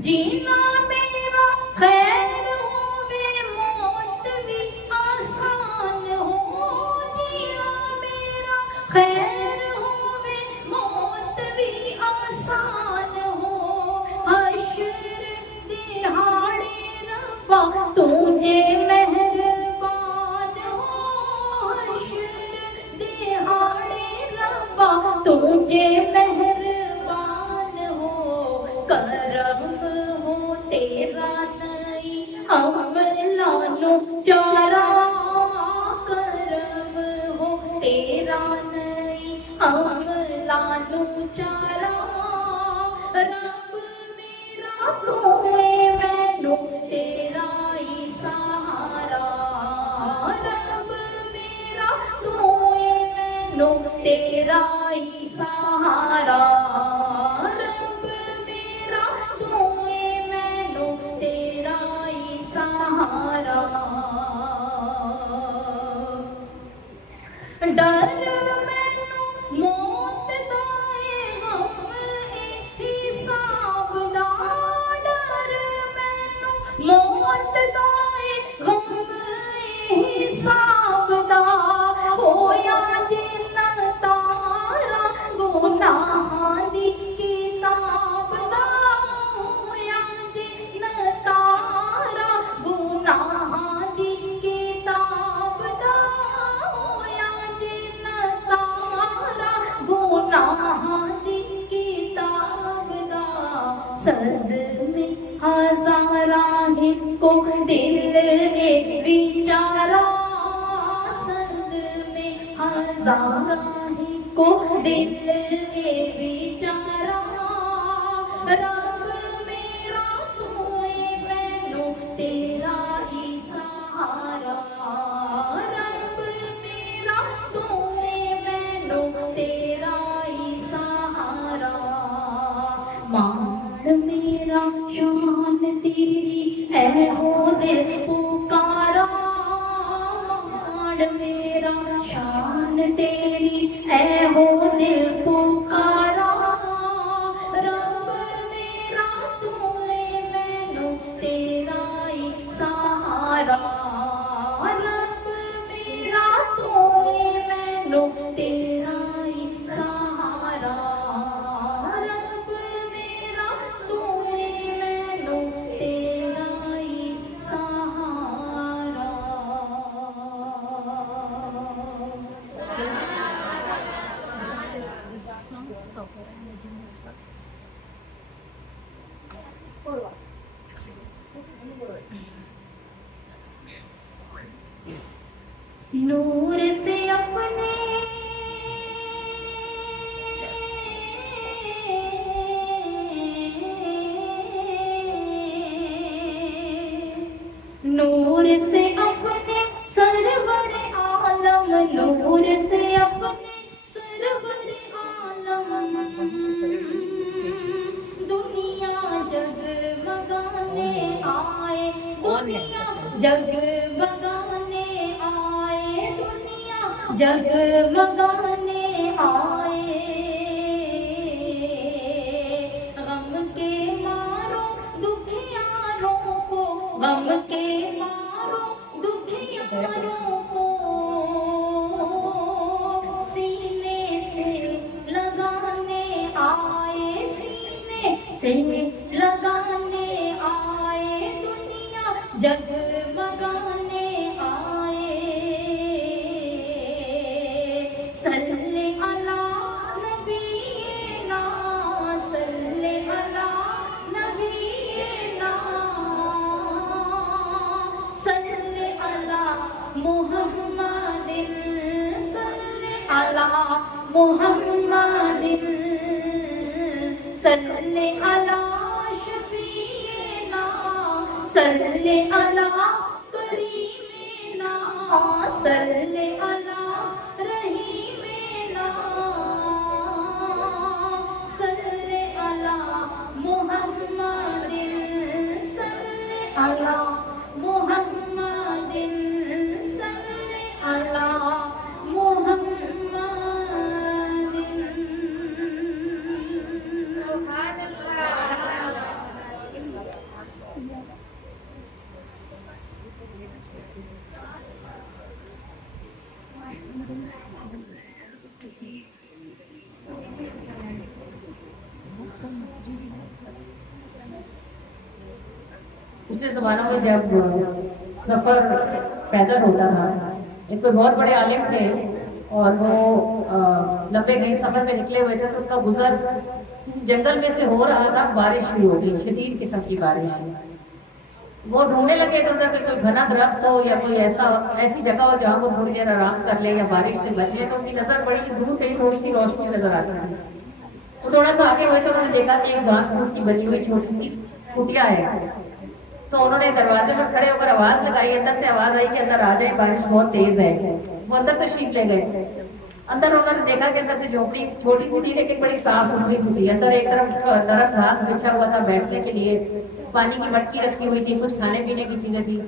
جینا میرا خیر ہوے موت بھی آسان ہو، جینا میرا خیر ہوے موت بھی آسان ہو، حشر دہاڑے ربا تجھے مہربان ہو، حشر دہاڑے ربا تجھے مہربان ہو، کرم ہو تیرا نہیں ہم لالو چارہ، کرم ہو تیرا نہیں ہم لالو چارہ، رب میرا تو مینو تیرا ہی سہارا، رب میرا تو مینو تیرا ہی سہارا، رب میرا تو مینو تیرا ہی سہارا، ڈر مینو موت دا غم حساب دا، ڈر مینو موت دا غم حساب دا، ہویا جن تارا گناہاں دی کتاب دا، ہویا جن تارا گناہاں دی کتاب دا، ہویا جن تارا گناہاں دی کتاب دا، صدمے ہزاراں کو دل اے بیچارہ، صدمے ہزاراں کو دل اے بیچارہ، رب میرا تو مینو تیرا ہی سہارا، رب میرا تو مینو تیرا ہی سہارا، مان میرا شان تیری ہے ہو دل پکارا، مان میرا شان تیری ہے ہو دل پکارا، رب میرا تو مینو تیرا ہی سہارا، رب میرا تو مینو تیرا ہی سہارا، رب میرا تو مینو تیرا ہی سہارا۔ نور سے اپنے نور سے اپنے سرور عالم، نور سے اپنے سرور عالم، دنیا جگمگانے آئے، دنیا جگمگانے آئے، دنیا جگمگانے آئے، غم کے مارو دکھیاروں کو، غم کے مارو دکھیاروں کو سینے سے لگانے آئے، سینے سے لگانے آئے، دنیا جگمگانے آئے، صلی علی نبینا، صلی علی نبینا، صلی علی محمد، صلی علی محمد، صلی علی شفیعنا، صلی علی کریمنا، صلی علی رحیمنا، صلی علی محمد، صلی علی محمد، صلی علی محمد۔ پچھلے زمانوں میں جب سفر پیدل ہوتا تھا، ایک کوئی بہت بڑے عالم تھے اور وہ لمبے نئے سفر پہ نکلے ہوئے تھے، تو ان کا گزر کسی جنگل میں سے ہو رہا تھا، بارش شروع ہو گئی، شدید قسم کی بارش۔ وہ ڈھونڈنے لگے تو ادھر کوئی گھنا درخت ہو یا کوئی ایسی جگہ ہو جہاں وہ تھوڑی دیر آرام کر لے یا بارش سے بچ لے، تو ان کی نظر بڑی دور کہیں تھوڑی سی روشنی نظر آتی تھی۔ وہ تھوڑا سا آگے ہوئے تو انہوں نے دیکھا کہ ایک گھاس پھوس کی بنی ہوئی چھوٹی سی کٹیا ہے، تو انہوں نے دروازے پر کھڑے ہو کر آواز لگائی، اندر سے آواز آئی کہ اندر آ جائے، بارش بہت تیز ہے۔ وہ اندر تشریف لے گئے۔ اندر انہوں نے دیکھا کہ اندر سے جھونپڑی چھوٹی سی تھی لیکن بڑی صاف ستھری سی تھی، اندر ایک طرف نرم گھاس بچھا ہوا تھا بیٹھنے کے لیے، پانی کی مٹکی رکھی ہوئی تھی، کچھ کھانے پینے کی چیزیں تھی۔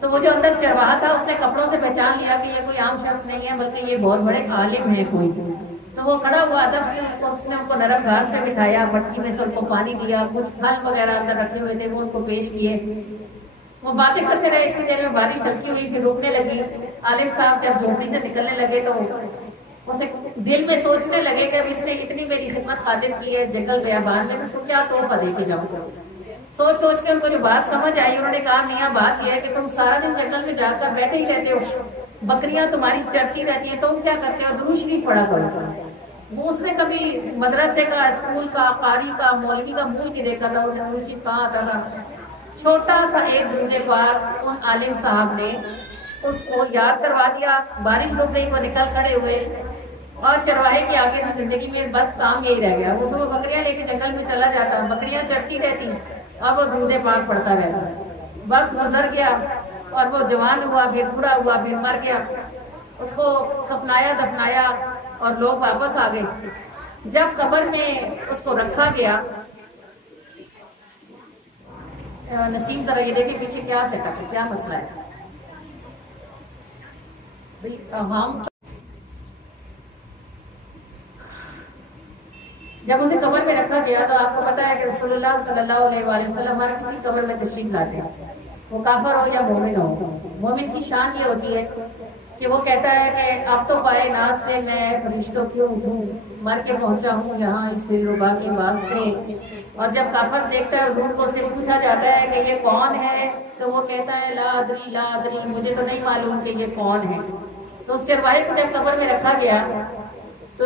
تو وہ جو اندر چرواہا تھا اس نے کپڑوں سے پہچان لیا کہ یہ کوئی عام شخص نہیں ہے بلکہ یہ بہت بڑے عالم ہے کوئی۔ تو وہ کھڑا ہوا ادب سے، اس نے ان کو نرم گھاس پہ بٹھایا، مٹکی میں سے ان کو پانی دیا، کچھ پھل وغیرہ اندر رکھے ہوئے تھے وہ ان کو پیش کیے۔ وہ باتیں کرتے رہے، اتنی دیر میں بارش ہلکی ہوئی، پھر رکنے لگی۔ عالم صاحب جب جھونپڑی سے نکلنے لگے تو اسے دل میں سوچنے لگے کہ اب اس نے اتنی میری خدمت خاطر کی ہے اس جنگل بیابان میں، اس کو کیا تحفہ دے کے جاؤں۔ سوچ سوچ کے ان کو جو بات سمجھ آئی، انہوں نے کہا میاں بات یہ ہے کہ تم سارا دن جنگل میں جا کر بیٹھے ہی رہتے ہو، بکریاں تمہاری چرتی رہتی ہیں، تم کیا کرتے ہو؟ درود شریف پڑھا کرو۔ وہ اس نے کبھی مدرسے کا، اسکول کا، قاری کا، مولوی کا منہ نہیں دیکھا تھا، اسے درود شریف کہاں آتا تھا۔ چھوٹا سا ایک درود پاک ان عالم صاحب نے اس کو یاد کروا دیا۔ بارش رک گئی، وہ نکل کھڑے ہوئے اور چرواہے کے آگے سے زندگی میں بس کام یہی رہ گیا۔ وہ صبح بکریاں لے کے جنگل میں چلا جاتا، بکریاں چرتی رہتی، اب وہ درود پاک پڑھتا رہتا۔ وقت گزر گیا اور وہ جوان ہوا، پھر بوڑھا ہوا، پھر مر گیا۔ اس کو کفنایا دفنایا اور لوگ واپس آ گئے۔ جب قبر میں اس کو رکھا گیا، نسیم ذرا یہ دیکھیں پیچھے کیا سیٹ اپ ہے، کیا مسئلہ ہے؟ ہم جب اسے قبر میں رکھا گیا تو آپ کو پتا ہے کہ رسول اللہ صلی اللہ علیہ وآلہ وسلم ہر کسی قبر میں تشریف لاتے ہیں، وہ کافر ہو یا مومن ہو۔ مومن کی شان یہ ہوتی ہے کہ وہ کہتا ہے کہ اب تو پائے ناز سے میں فرشتوں کیوں اٹھوں، مر کے پہنچا ہوں یہاں اس دل ربا کے واسطے۔ اور جب کافر دیکھتا ہے حضور کو، سے پوچھا جاتا ہے کہ یہ کون ہے، تو وہ کہتا ہے لا ادری لا ادری، مجھے تو نہیں معلوم کہ یہ کون ہے۔ تو اس چرواہے کو جب قبر میں رکھا گیا تو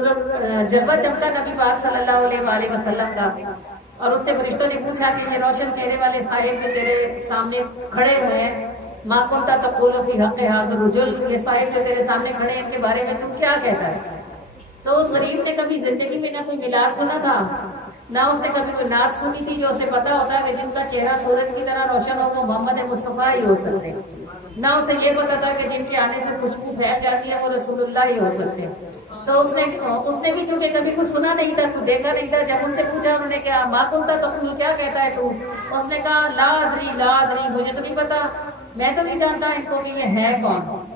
جلوہ چمکا نبی پاک صلی اللہ علیہ وآلہ وسلم کا، اور اس سے فرشتوں نے پوچھا کہ یہ روشن چہرے والے صاحب جو تیرے سامنے کھڑے ہوئے ہیں، ما کنت تقول فی حق ھذا الرجل، یہ صاحب جو تیرے سامنے کھڑے ہیں ان کے بارے میں تو کیا کہتا ہے؟ تو اس غریب نے کبھی زندگی میں نہ کوئی میلاد سنا تھا، نہ اس نے کبھی کوئی نعت سنی تھی جو اسے پتا ہوتا ہے کہ جن کا چہرہ سورج کی طرح روشن ہو وہ محمد مصطفیٰ ہی ہو سکتے ہیں، نہ اسے یہ پتا تھا کہ جن کے آنے سے خوشبو پھیل جاتی ہے وہ رسول اللہ ہی ہو سکتے ہیں۔ تو اس نے بھی چونکہ کبھی کچھ سنا نہیں تھا، کچھ دیکھا نہیں تھا، جب اس سے پوچھا انہوں نے کیا ما کنت تقول، کیا کہتا ہے تو؟ اس نے کہا لا ادری لا ادری، مجھے تو نہیں پتا، میں تو نہیں جانتا ان کو کہ یہ ہے کون۔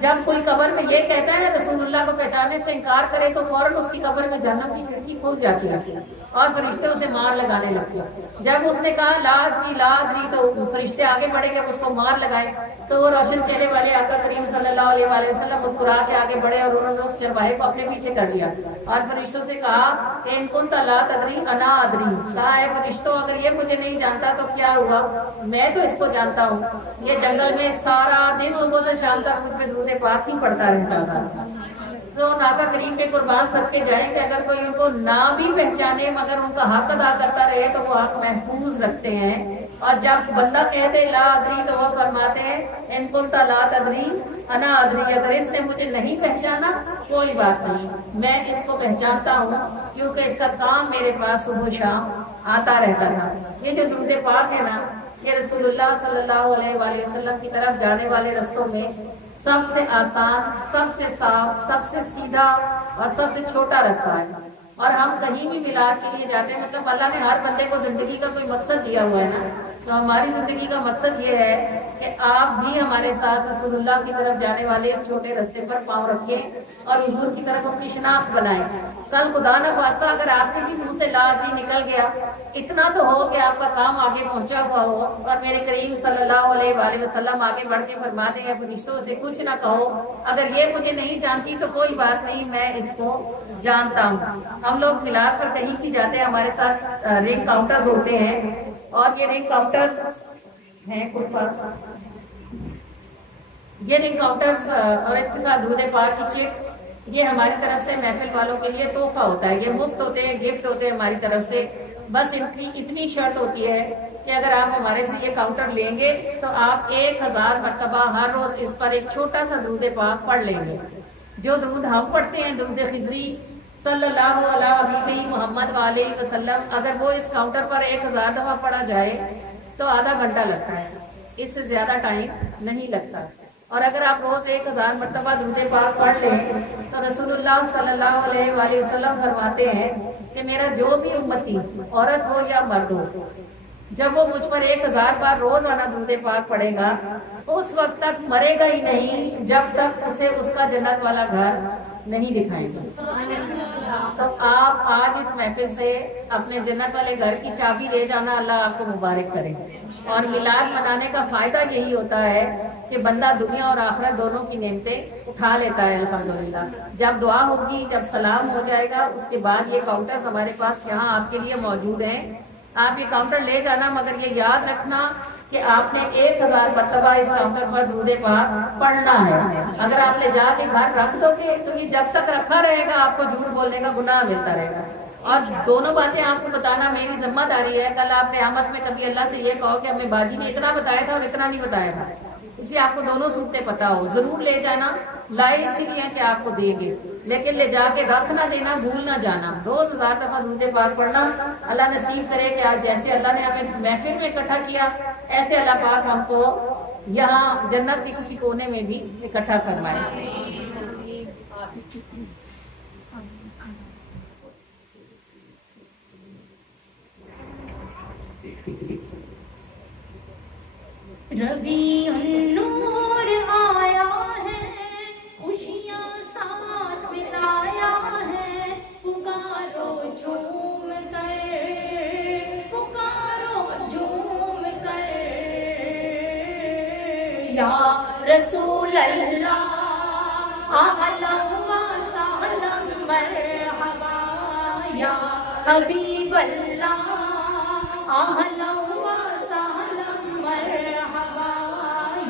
جب کوئی قبر میں یہ کہتا ہے رسول اللہ کو پہچاننے سے انکار کرے تو فوراً اس کی قبر میں جہنم کی کھڑکی کھل جاتی ہے اور فرشتے اسے مار لگانے لگتے ہیں۔ جب اس نے کہا لا ادری لا ادری تو فرشتے آگے بڑھے گئے، اس کو مار لگائے، تو وہ روشن چہرے والے آقا کریم صلی اللہ علیہ وآلہ وسلم مسکرا کے آگے بڑھے اور انہوں نے اس چرواہے کو اپنے پیچھے کر لیا اور فرشتوں سے کہا کہ ان کنت لا تدری انا ادری، کہا ہے فرشتوں اگر یہ مجھے نہیں جانتا تو کیا ہوا، میں تو اس کو جانتا ہوں۔ یہ جنگل میں سارا دن صبح سے شام تک مجھ پہ درود پاک ہی پڑھتا رہتا تھا۔ تو آقا کریم پہ قربان سب کے جائیں کہ اگر کوئی ان کو نہ بھی پہچانے مگر ان کا حق ادا کرتا رہے تو وہ حق محفوظ رکھتے ہیں۔ اور جب بندہ کہتے لا ادری تو وہ فرماتے ہیں ان کنت لا تدری انا ادری، اگر اس نے مجھے نہیں پہچانا کوئی بات نہیں، میں اس کو پہچانتا ہوں کیونکہ اس کا کام میرے پاس صبح شام آتا رہتا تھا۔ یہ جو درود پاک ہے نا، یہ رسول اللہ صلی اللہ علیہ وآلہ وسلم کی طرف جانے والے رستوں میں سب سے آسان، سب سے صاف، سب سے سیدھا اور سب سے چھوٹا رستہ ہے۔ اور ہم کہیں بھی میلاد کے لیے جاتے ہیں، مطلب اللہ نے ہر بندے کو زندگی کا کوئی مقصد دیا ہوا ہے نا، تو ہماری زندگی کا مقصد یہ ہے کہ آپ بھی ہمارے ساتھ رسول اللہ کی طرف جانے والے اس چھوٹے رستے پر پاؤں رکھیں اور حضور کی طرف اپنی شناخت بنائیں۔ کل خدا نہ خواستہ اگر آپ کے بھی منہ سے لا ادری نکل گیا، اتنا تو ہو کہ آپ کا کام آگے پہنچا ہوا ہو اور میرے کریم صلی اللہ علیہ وآلہ وسلم آگے بڑھ کے فرما دیں یا فرشتوں سے کچھ نہ کہو، اگر یہ مجھے نہیں جانتی تو کوئی بات نہیں، میں اس کو جانتا ہوں۔ ہم لوگ میلاد پر کہیں بھی جاتے ہیں، ہمارے ساتھ رنگ کاؤنٹر ہوتے ہیں اور یہ رنگ کاؤنٹر ہیں کوئی پاس؟ یہ انکاؤنٹرز اور اس کے ساتھ درود پاک کی چٹ، یہ ہماری طرف سے محفل والوں کے لیے تحفہ ہوتا ہے، یہ مفت ہوتے ہیں، گفٹ ہوتے ہیں ہماری طرف سے. بس ان کی اتنی شرط ہوتی ہے کہ اگر آپ ہمارے سے یہ کاؤنٹر لیں گے تو آپ 1000 مرتبہ ہر روز اس پر ایک چھوٹا سا درود پاک پڑھ لیں گے. جو درود ہم پڑھتے ہیں درود خضری صلی اللہ علیہ حبیبہ محمد علیہ وسلم، اگر وہ اس کاؤنٹر پر 1000 دفعہ پڑھا جائے تو آدھا گھنٹہ لگتا ہے، اس سے زیادہ ٹائم نہیں لگتا. اور اگر آپ روز 1000 مرتبہ درود پاک پڑھ لیں تو رسول اللہ صلی اللہ علیہ وآلہ وسلم فرماتے ہیں کہ میرا جو بھی امتی عورت ہو یا مرد ہو، جب وہ مجھ پر 1000 بار روزانہ درود پاک پڑھے گا اس وقت تک مرے گا ہی نہیں جب تک اسے اس کا جنت والا گھر نہیں دکھائے گا. تو آپ آج اس محفل سے اپنے جنت والے گھر کی چابی لے جانا، اللہ آپ کو مبارک کرے. اور میلاد منانے کا فائدہ یہی ہوتا ہے کہ بندہ دنیا اور آخرت دونوں کی نعمتیں اٹھا لیتا ہے الحمدللہ. جب دعا ہوگی، جب سلام ہو جائے گا، اس کے بعد یہ کاؤنٹر ہمارے پاس یہاں آپ کے لیے موجود ہیں. آپ یہ کاؤنٹر لے جانا، مگر یہ یاد رکھنا کہ آپ نے 1000 مرتبہ اس کاؤنٹر پر درود پاک پڑھنا ہے. اگر آپ لے جا کے گھر رکھ دو گے تو یہ جب تک رکھا رہے گا آپ کو جھوٹ بولنے کا گناہ ملتا رہے گا. اور دونوں باتیں آپ کو بتانا میری ذمہ داری ہے. کل آپ قیامت میں کبھی اللہ سے یہ کہو کہ ہمیں باجی نے اتنا بتایا تھا اور اتنا نہیں بتایا تھا، اس لیے آپ کو دونوں صورتیں پتا ہو. ضرور لے جانا، لائے اسی لیے کہ آپ کو دیں گے، لیکن لے جا کے رکھ نہ دینا، بھول نہ جانا. روز 1000 دفعہ درود پاک پڑھنا. اللہ نصیب کرے کہ آج جیسے اللہ نے ہمیں محفل میں اکٹھا کیا ایسے اللہ پاک ہم کو یہاں جنت کے کسی کونے میں بھی اکٹھا فرمائے. ربیع النور آیا ہے، خوشیاں ساتھ ملایا ہے، پکارو جھوم کر، پکارو جھوم کر، یا رسول اللہ اہلا و سہلا مرحبا، یا حبیب اللہ اہلا و سہلا مرحبا،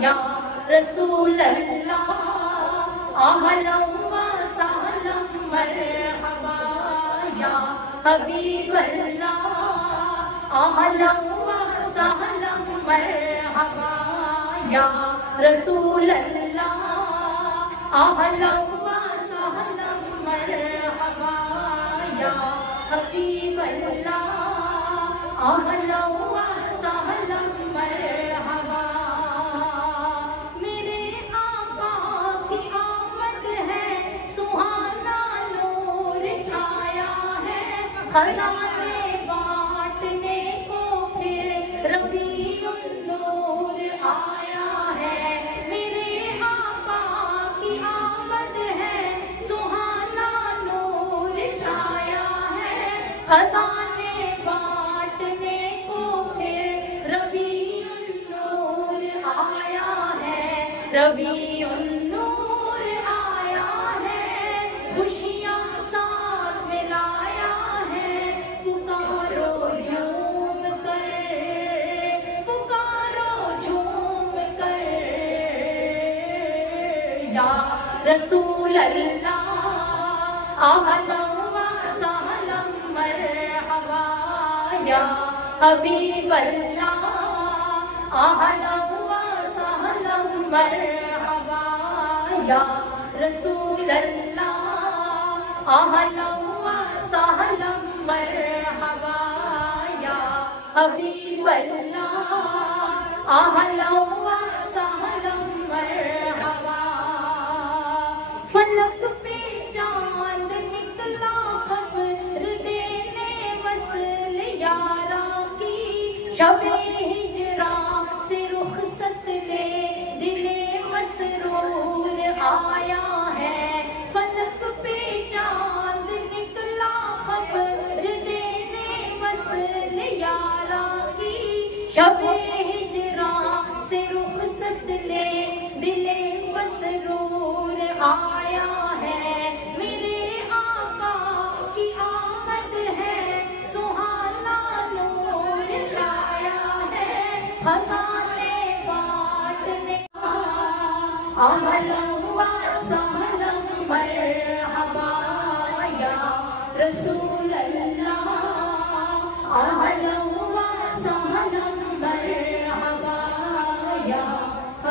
یا رسول اللہ اہلا و سہلا مرحبا، یا حبیب اللہ اہلا و سہلا مرحبا، یا رسول اللہ اہلا و سہلا مرحبا، یا حبیب اللہ اہلا و سہلا مرحبا. میرے آقا کی آمد ہے، سہانا نور چھایا ہے، خزانے بانٹنے کو پھر ربیع النور آیا ہے. میرے آقا کی آمد ہے، سہانا نور چھایا ہے، خزانے بانٹنے کو پھر ربیع النور آیا ہے. ربیع النور آیا ہے، خوشیاں ساتھ ملایا ہے، پکارو جھوم کر، پکارو جھوم کر، یا رسول اللہ اہلا و سہلا مرحبا، یا حبیب اللہ اہلا و سہلا مرحبا، یا رسول اللہ اہلا و سہلا مرحبا، یا حبیب اللہ اہلا و سہلا مرحبا. فلک پہ چاند نکلا خبر دینے وصل یاراں کی، شب ہجراں سے رخصت لے دل مسرور آیا ہے. فلک پہ چاند نکلا خبر دینے وصل یاراں کی، شب ہجراں سے رخصت لے دل مسرور آیا ہے. میرے آقا کی آمد ہے، سہانا نور چھایا ہے، خزانے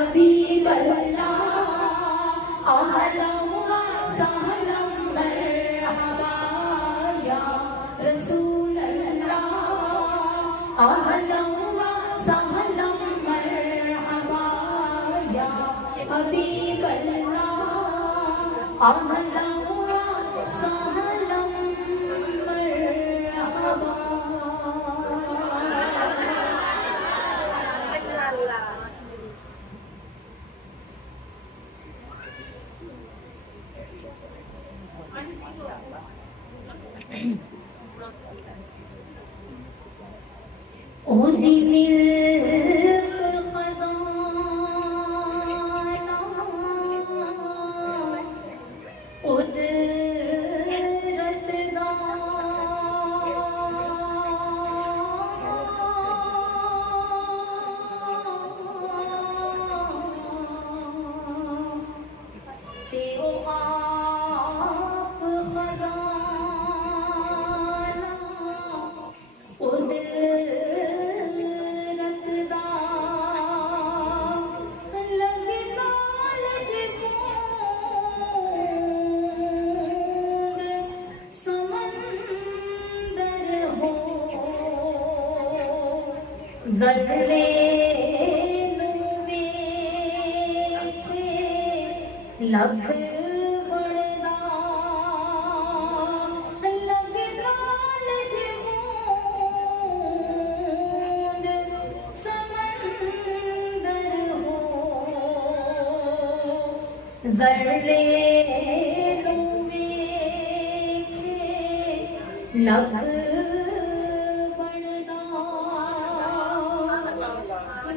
حبیب اللہ اہلا و سہلا مرحبا یا رسول اللہ اہلا و سہلا مرحبا یا حبیب اللہ اہلا و سہلا مرحبا. اودی ملک خزانہ قدرت تیرو آپ خزانہ قدرت دا لگتا لجبونگ سمندر ہو ذرے لکھ بڑدا لگتا لجبونگ سمندر ہو ذرے لکھ بڑدا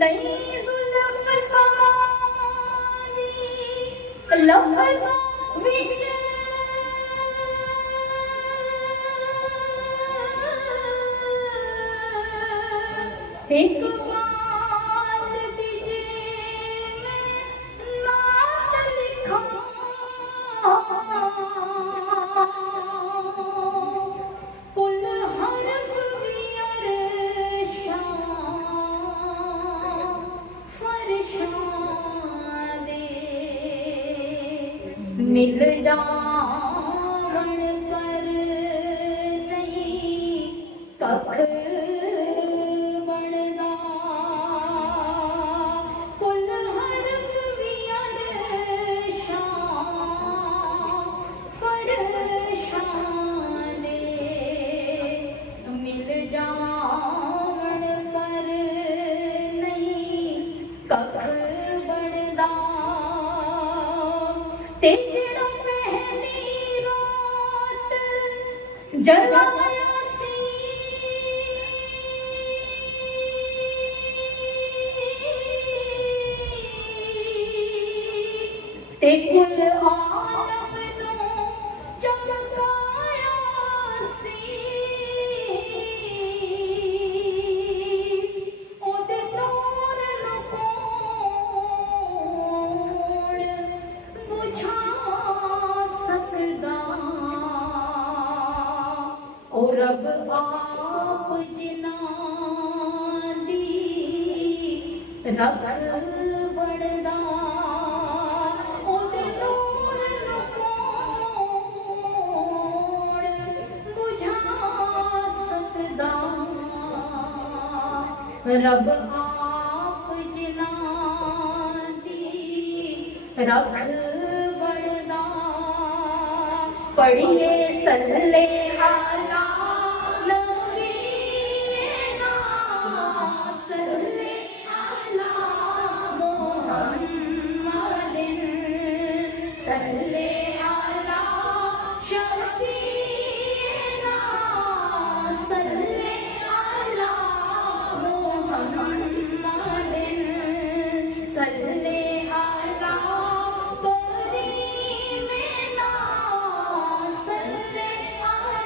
نہیں زلف سمانی لفظوں وچ ایک بال دی جے میں نات لکھا کل حرف بھی عرشاں فرشاں دے مل جاون پر نہیں ککھ بندا کل حرف بھی عرشاں فرشاں دے مل جاون پر نہیں ککھ بندا تے جڑا پہلی رات جلایا سی تے کل عالم نو چمکایا سی اودے نور نو کون بجھا سکدا او رب آپ جناں دی رکھ بڑدا اودے نور نو کون بجھا سکدا رب آپ جناں دی رکھ بڑدا پڑھیے صلی علی نبینا صلی علی محمد صلی علی شفیعنا صلی علی محمد صلی علی کریمنا صلی علی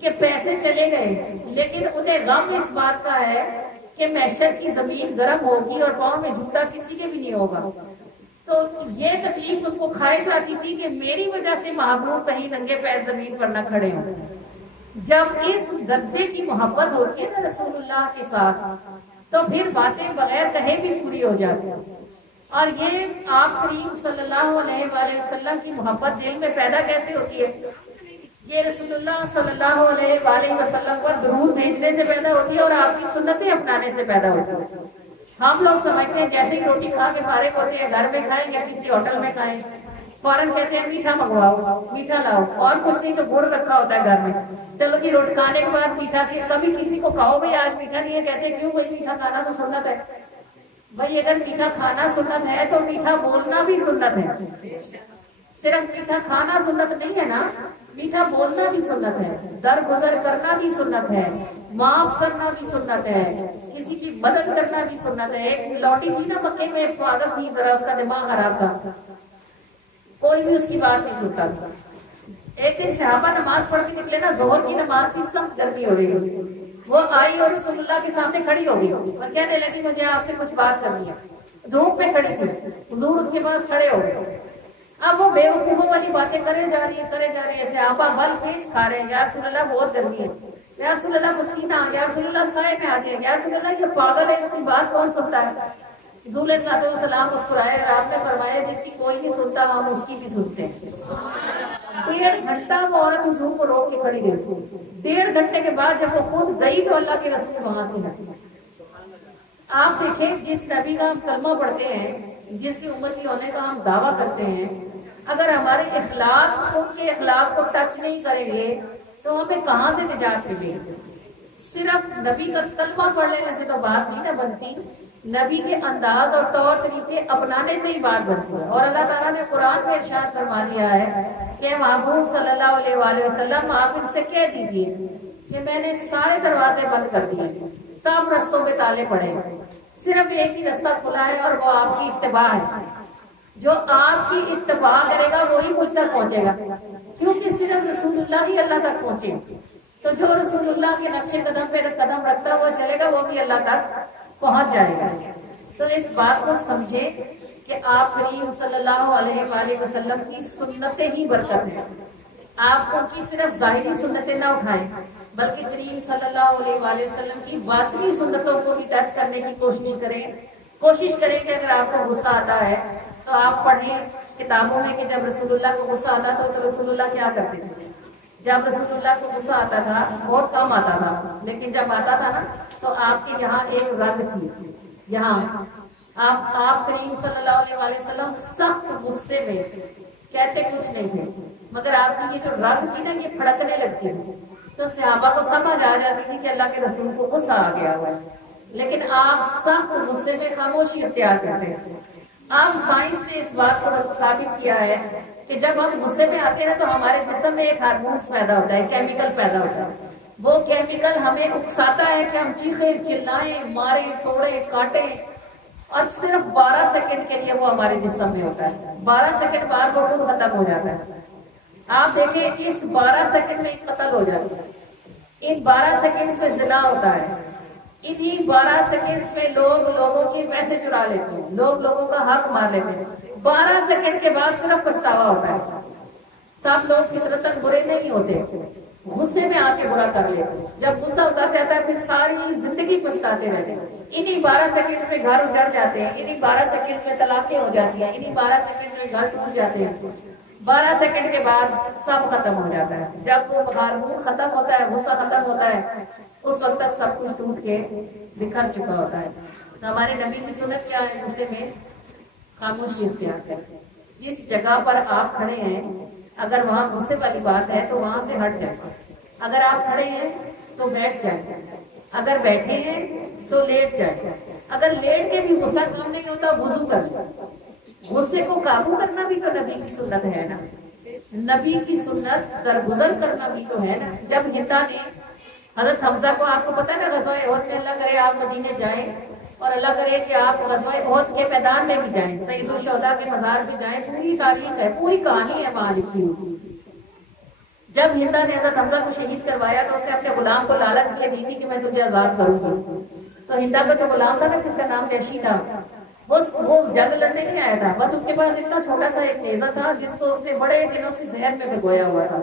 کہ پیسے چلے گئے، لیکن انہیں غم اس بات کا ہے کہ محشر کی زمین گرم ہوگی اور پاؤں میں جوتا کسی کے بھی نہیں ہوگا. تو یہ تکلیف ان کو کھائے جاتی تھی کہ میری وجہ سے محبوب کہیں ننگے پیر زمین پر نہ کھڑے ہوں. جب اس درجے کی محبت ہوتی ہے نا رسول اللہ کے ساتھ، تو پھر باتیں بغیر کہے بھی پوری ہو جاتی ہیں. اور یہ آپ کریم صلی اللہ علیہ وآلہ وسلم کی محبت دل میں پیدا کیسے ہوتی ہے؟ یہ رسول اللہ صلی اللہ علیہ وآلہ وسلم پر درود بھیجنے سے پیدا ہوتی ہے اور آپ کی سنتیں اپنانے سے پیدا ہوتی ہے. ہم لوگ سمجھتے ہیں جیسے ہی روٹی کھا کے فارغ ہوتے ہیں، گھر میں کھائیں یا کسی ہوٹل میں کھائیں، فوراً کہتے ہیں میٹھا منگواؤ، میٹھا لاؤ، اور کچھ نہیں تو گڑ رکھا ہوتا ہے گھر میں. چلو جی روٹی کھانے کے بعد میٹھا، کبھی کسی کو کہو بھائی آج میٹھا نہیں ہے، کہتے ہیں کیوں بھائی میٹھا کھانا تو سنت ہے. بھائی اگر میٹھا کھانا سنت ہے تو میٹھا بولنا بھی سنت ہے. صرف میٹھا کھانا سنت نہیں ہے نا، میٹھا بولنا بھی سنت ہے، درگزر کرنا بھی سنت ہے، معاف کرنا بھی سنت ہے، کسی کی مدد کرنا بھی سنت ہے. ایک لوٹی تھی نا مکے میں، پاگل تھی، ذرا اس کا دماغ خراب تھا، کوئی بھی اس کی بات نہیں سنتا تھا. ایک دن صحابہ نماز پڑھ کے نکلے نا، ظہر کی نماز کی سخت گرمی ہو رہی ہے. وہ آئی اور رسول اللہ کے سامنے کھڑی ہو گئی اور کہنے لگی مجھے آپ سے کچھ بات کرنی ہے. دھوپ میں کھڑی تھی، حضور اس کے پاس کھڑے ہو گئے. اب وہ بیوقوفوں والی باتیں کرے جا رہی ہے. صحابہ بل پیچ کھا رہے ہیں، یا رسول اللہ بہت گرمی ہے، یا رسول اللہ پسینہ، یا رسول اللہ سائے میں آ گئے، یا رسول اللہ یہ پاگل ہے، اس کی بات کون سنتا ہے؟ حضور علیہ الصلوۃ والسلام مسکرائے اور آپ نے فرمایا جس کی کوئی نہیں سنتا ہم اس کی بھی سنتے ہیں. 1.5 گھنٹہ وہ عورت حضور کو روک کے کھڑی رہی. 1.5 گھنٹے کے بعد جب وہ خود گئی تو اللہ کے رسول وہاں سے ہٹے. آپ دیکھیں جس نبی کا ہم کلمہ پڑھتے ہیں، جس کی امتی ہونے کا ہم دعویٰ کرتے ہیں، اگر ہمارے اخلاق ان کے اخلاق کو ٹچ نہیں کریں گے تو ہمیں کہاں سے نجات ملے گی؟ صرف نبی کا کلمہ پڑھ لینے سے تو بات نہیں نہ بنتی، نبی کے انداز اور طور طریقے اپنانے سے ہی بات بنتی ہے. اور اللہ تعالیٰ نے قرآن میں ارشاد فرما دیا ہے کہ محبوب صلی اللہ علیہ وآلہ وسلم آپ ان سے کہہ دیجئے کہ میں نے سارے دروازے بند کر دیے، سب رستوں پہ تالے پڑے، صرف ایک ہی رستہ کھلا ہے اور وہ آپ کی اتباع ہے. جو آپ کی اتباع کرے گا وہی مجھ تک پہنچے گا، کیونکہ صرف رسول اللہ ہی اللہ تک پہنچے. تو جو رسول اللہ کے نقش قدم پہ قدم رکھتا ہوا چلے گا وہ بھی اللہ تک پہنچ جائے گا. تو اس بات کو سمجھے کہ آپ کریم صلی اللہ علیہ وآلہ وسلم کی سنتیں ہی برکت ہیں. آپ کو کی صرف ظاہری سنتیں نہ اٹھائیں بلکہ کریم صلی اللہ علیہ وآلہ وسلم کی باطنی سنتوں کو بھی ٹچ کرنے کی کوشش کریں کہ اگر آپ کو غصہ آتا ہے تو آپ پڑھیں کتابوں میں کہ جب رسول اللہ کو غصہ آتا تھا تو رسول اللہ کیا کرتے تھے. جب رسول اللہ کو غصہ آتا تھا بہت کم آتا تھا، لیکن جب آتا تھا نا تو آپ کے یہاں ایک رگ تھی، یہاں آپ کریم صلی اللہ علیہ وآلہ وسلم سخت غصے میں کہتے کچھ نہیں تھے، مگر آپ کی یہ جو رگ تھی نا یہ پھڑکنے لگتی تھی. تو صحابہ کو سمجھ آ جاتی تھی کہ اللہ کے رسول کو غصہ آ گیا ہوا ہے، لیکن آپ سخت غصے میں خاموشی اختیار کرتے ہیں. اب سائنس نے اس بات کو ثابت کیا ہے کہ جب ہم غصے میں آتے ہیں تو ہمارے جسم میں ایک ہارمونز پیدا ہوتا ہے، کیمیکل پیدا ہوتا ہے. وہ کیمیکل ہمیں اکساتا ہے کہ ہم چیخیں، چلائیں، ماریں، توڑیں، کاٹیں، اور صرف 12 سیکنڈ کے لیے وہ ہمارے جسم میں ہوتا ہے. 12 سیکنڈ بعد وہ خود ختم ہو جاتا ہے. آپ دیکھیں اس 12 سیکنڈ میں قتل ہو جاتا ہے، ان 12 سیکنڈ میں زنا ہوتا ہے، انہی 12 سیکنڈ میں لوگوں کے پیسے چرا لیتے ہیں، لوگوں کا حق مار لیتے ہیں. 12 سیکنڈ کے بعد صرف پچھتاوا ہوتا ہے. سب لوگ فطرتاً برے نہیں ہوتے، غصے میں آ کے برا کر لیتے. جب غصہ اتر جاتا ہے پھر ساری زندگی پچھتاتے رہتے ہیں. انہی 12 سیکنڈ میں گھر اجڑ جاتے ہیں، انہی 12 سیکنڈ میں طلاقیں ہو جاتی ہیں، انہی 12 سیکنڈ میں گھر ٹوٹ جاتے ہیں. 12 سیکنڈ کے بعد سب ختم ہو جاتا ہے. جب وہ ہارمون ختم ہوتا ہے، غصہ ختم ہوتا ہے، اس وقت تک سب کچھ ٹوٹ کے بکھر چکا ہوتا ہے. تو ہمارے نبی کی سنت کیا ہے؟ غصے میں خاموشی اختیار کریں. جس جگہ پر آپ کھڑے ہیں اگر وہاں غصے والی بات ہے تو وہاں سے ہٹ جائیں. اگر آپ کھڑے ہیں تو بیٹھ جائیں، اگر بیٹھے ہیں تو لیٹ جائیں. اگر لیٹ کے بھی غصہ کام نہیں ہوتا وضو کر لیں. غصے کو قابو کرنا بھی تو نبی کی سنت ہے نا. نبی کی سنت درگزر کرنا بھی تو ہے نا. جب ہندا نے حضرت حمزہ کو، آپ کو پتا ہے نا غزوہ احد میں اللہ کرے آپ مدینے جائیں اور اللہ کرے کہ آپ غزوہ احد کے میدان میں بھی جائیں، سید الشہداء کے مزار بھی جائیں. پوری تاریخ ہے، پوری کہانی ہے وہاں لکھی ہوئی. جب ہندا نے حضرت حمزہ کو شہید کروایا تو اس نے اپنے غلام کو لالچ کیا دی تھی کہ میں تجھے آزاد کروں گی. تو ہندا کا جو غلام تھا نا جس کا نام وحشی تھا وہ جنگ لڑنے نہیں آیا تھا, بس اس کے پاس اتنا چھوٹا سا ایک نیزہ تھا جس کو اس نے بڑے دنوں سے زہر میں بھگویا ہوا تھا.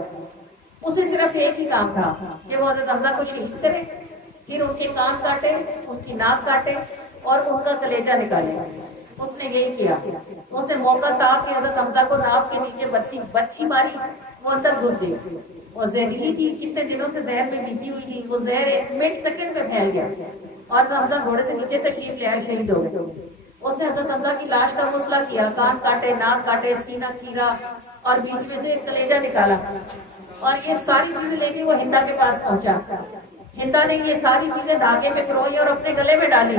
اسے صرف ایک ہی کام تھا کہ وہ حضرت حمزہ کو شہید کرے, پھر ان کے کان کاٹے, ان کی ناک کاٹے اور ان کا کلیجہ نکالے. اس نے یہی کیا. اس نے موقع تھا کہ حضرت حمزہ کو ناف کے نیچے برچھی ماری, وہ اندر گھس گئی اور زہریلی تھی, کتنے دنوں سے زہر میں بیتی ہوئی تھی, وہ زہر ایک منٹ سیکنڈ میں پھیل گیا اور حمزہ گھوڑے سے نیچے تشریف لے آئے, شہید ہو گئے. اس نے حضرت حمزہ کی لاش کا غسلہ کیا, کان کاٹے, ناک کاٹے, سینہ چیرا اور بیچ میں سے کلیجہ نکالا اور یہ ساری چیزیں لے کے وہ ہندا کے پاس پہنچا. ہندا نے یہ ساری چیزیں دھاگے میں پروئی اور اپنے گلے میں ڈالی.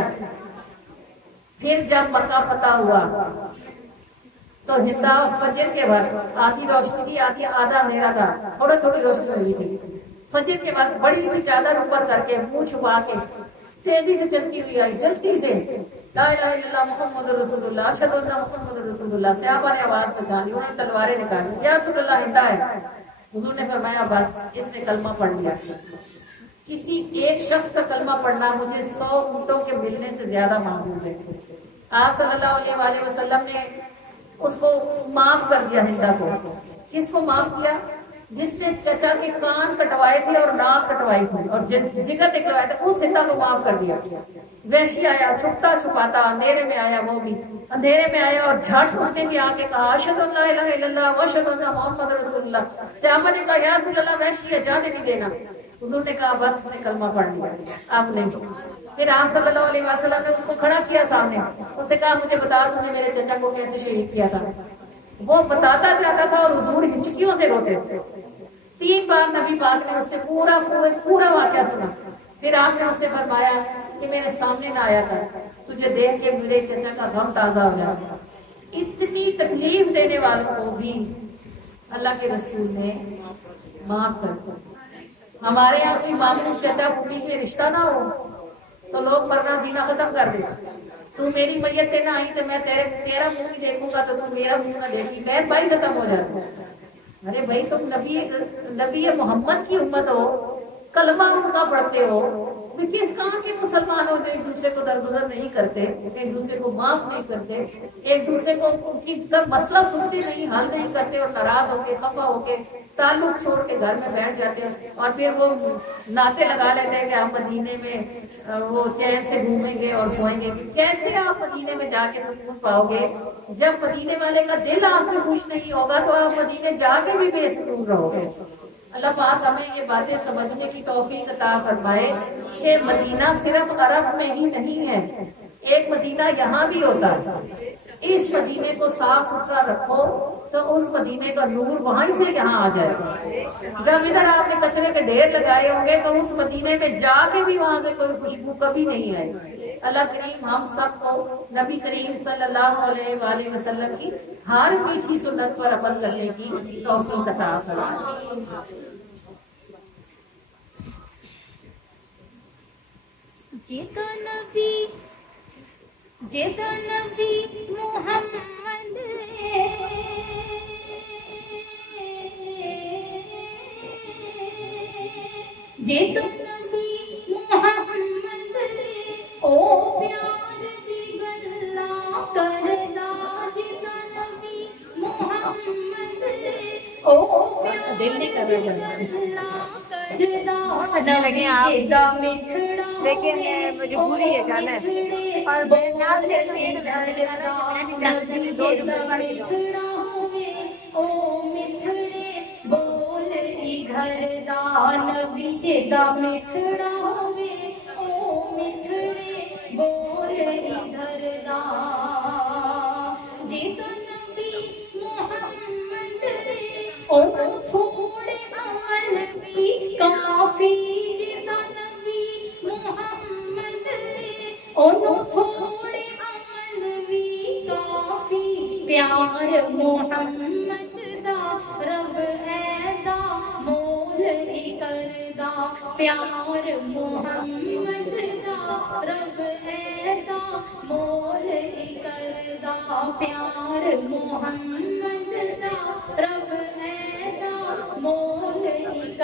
پھر جب مکہ فتح ہوا تو ہندا فجر کے وقت, آدھی روشنی تھی آدھا اندھیرا تھا, تھوڑی تھوڑی روشنی ہوئی تھی. فجر کے وقت بڑی سی چادر اوپر کر کے منہ چھپا کے تیزی سے چلتی ہوئی آئی, جلدی سے, لا الہ الا اللہ محمد رسول اللہ, اشہد ان محمد رسول اللہ. صحابہ نے آواز پہچانی, انہیں تلواریں نکالی, یا رسول اللہ ہندا ہے. حضور نے فرمایا بس اس نے کلمہ پڑھ لیا. کسی ایک شخص کا کلمہ پڑھنا مجھے 100 اونٹوں کے ملنے سے زیادہ معمول ہے. آپ صلی اللہ علیہ وآلہ وسلم نے اس کو معاف کر دیا ہندا کو. کس کو معاف کیا؟ جس نے چچا کے کان کٹوائے تھے اور ناک کٹوائی تھی اور جگر نکلوایا تھا, اس ہندا کو معاف کر دیا. وحشی آیا چھپتا چھپاتا, اندھیرے میں آیا, وہ بھی اندھیرے میں آیا اور جھٹ اس نے بھی آ کے کہا اشہد ان لا الہ الا اللہ واشہد ان محمد رسول اللہ. صحابہ نے کہا یا رسول اللہ وحشی ہے, جانے نہیں دینا. حضور نے کہا بس اس نے کلمہ پڑھ لیا, آپ نے. پھر آپ صلی اللہ علیہ وسلم نے اس کو کھڑا کیا سامنے, اس نے کہا مجھے بتا تم نے میرے چچا کو کیسے شہید کیا تھا. وہ بتاتا جاتا تھا اور حضور ہچکیوں سے روتے تھے. 3 بار نبی پاک نے اس سے پورا واقعہ سنا. پھر آپ نے اس سے فرمایا کہ میرے سامنے نہ آیا کر, تجھے دیکھ کے میرے چچا کا غم تازہ ہو جاتا. اتنی تکلیف دینے والوں کو بھی اللہ کے رسول نے معاف کر دیا. ہمارے یہاں کوئی ماموں چچا پھوپھی میں رشتہ نہ ہو تو لوگ مرنا جینا ختم کر دیں. تو میری میت نہ آئی تو میں تیرا منہ نہیں دیکھوں گا تو تم میرا منہ نہ دیکھی, بہن بھائی ختم ہو جاتا ہے. ارے بھائی تم نبی محمد کی امت ہو, کلمہ ان کا پڑھتے ہو, کس کام کے مسلمان ہو جو ایک دوسرے کو درگزر نہیں کرتے, ایک دوسرے کو معاف نہیں کرتے, ایک دوسرے کو مسئلہ سنتے نہیں, حل نہیں کرتے اور ناراض ہو کے خفا ہو کے تعلق چھوڑ کے گھر میں بیٹھ جاتے ہیں اور پھر وہ نعتیں لگا لیتے ہیں کہ ہم مدینے میں وہ چین سے گھومیں گے اور سوئیں گے. کیسے آپ مدینے میں جا کے سکون پاؤ گے جب مدینے والے کا دل آپ سے خوش نہیں ہوگا تو آپ مدینے جا کے بھی بے سکون رہو گے. اللہ پاک ہمیں یہ باتیں سمجھنے کی توفیق عطا فرمائے کہ مدینہ صرف عرب میں ہی نہیں ہے, ایک مدینہ یہاں بھی ہوتا ہے. اس مدینے کو صاف ستھرا رکھو تو اس مدینے کا نور وہاں سے یہاں آ جائے گا. جب ادھر آپ نے کچرے کے ڈھیر لگائے ہوں گے تو اس مدینے میں جا کے بھی وہاں سے کوئی خوشبو کبھی نہیں آئے گی. اللہ کریم ہم سب کو نبی کریم صلی اللہ علیہ وآلہ وسلم کی ہر میٹھی سنت پر عمل کرنے کی توفیق عطا فرمائے. جدا نبی محمد جدا نبی محمد او پیار دی گلا کردا. جدا نبی محمد او پیار دل نہیں کر رہا کردا. اچھا لگے آپ لیکن مجبوری ہے جانا ہے اور گھر دا نبی جدا مٹھڑا ہوے او مٹھڑے بول گھر دا. جدا نبی محمد او تھوڑے عمل بھی کافی. جدا نبی محمد او تھوڑے عمل بھی کافی. پیار محمد دا رب ایدا مول ہی کردا. پیار محمد دا رب ایدا مول ہی کردا. پیار محمد دا رب ایدا مول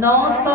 900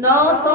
900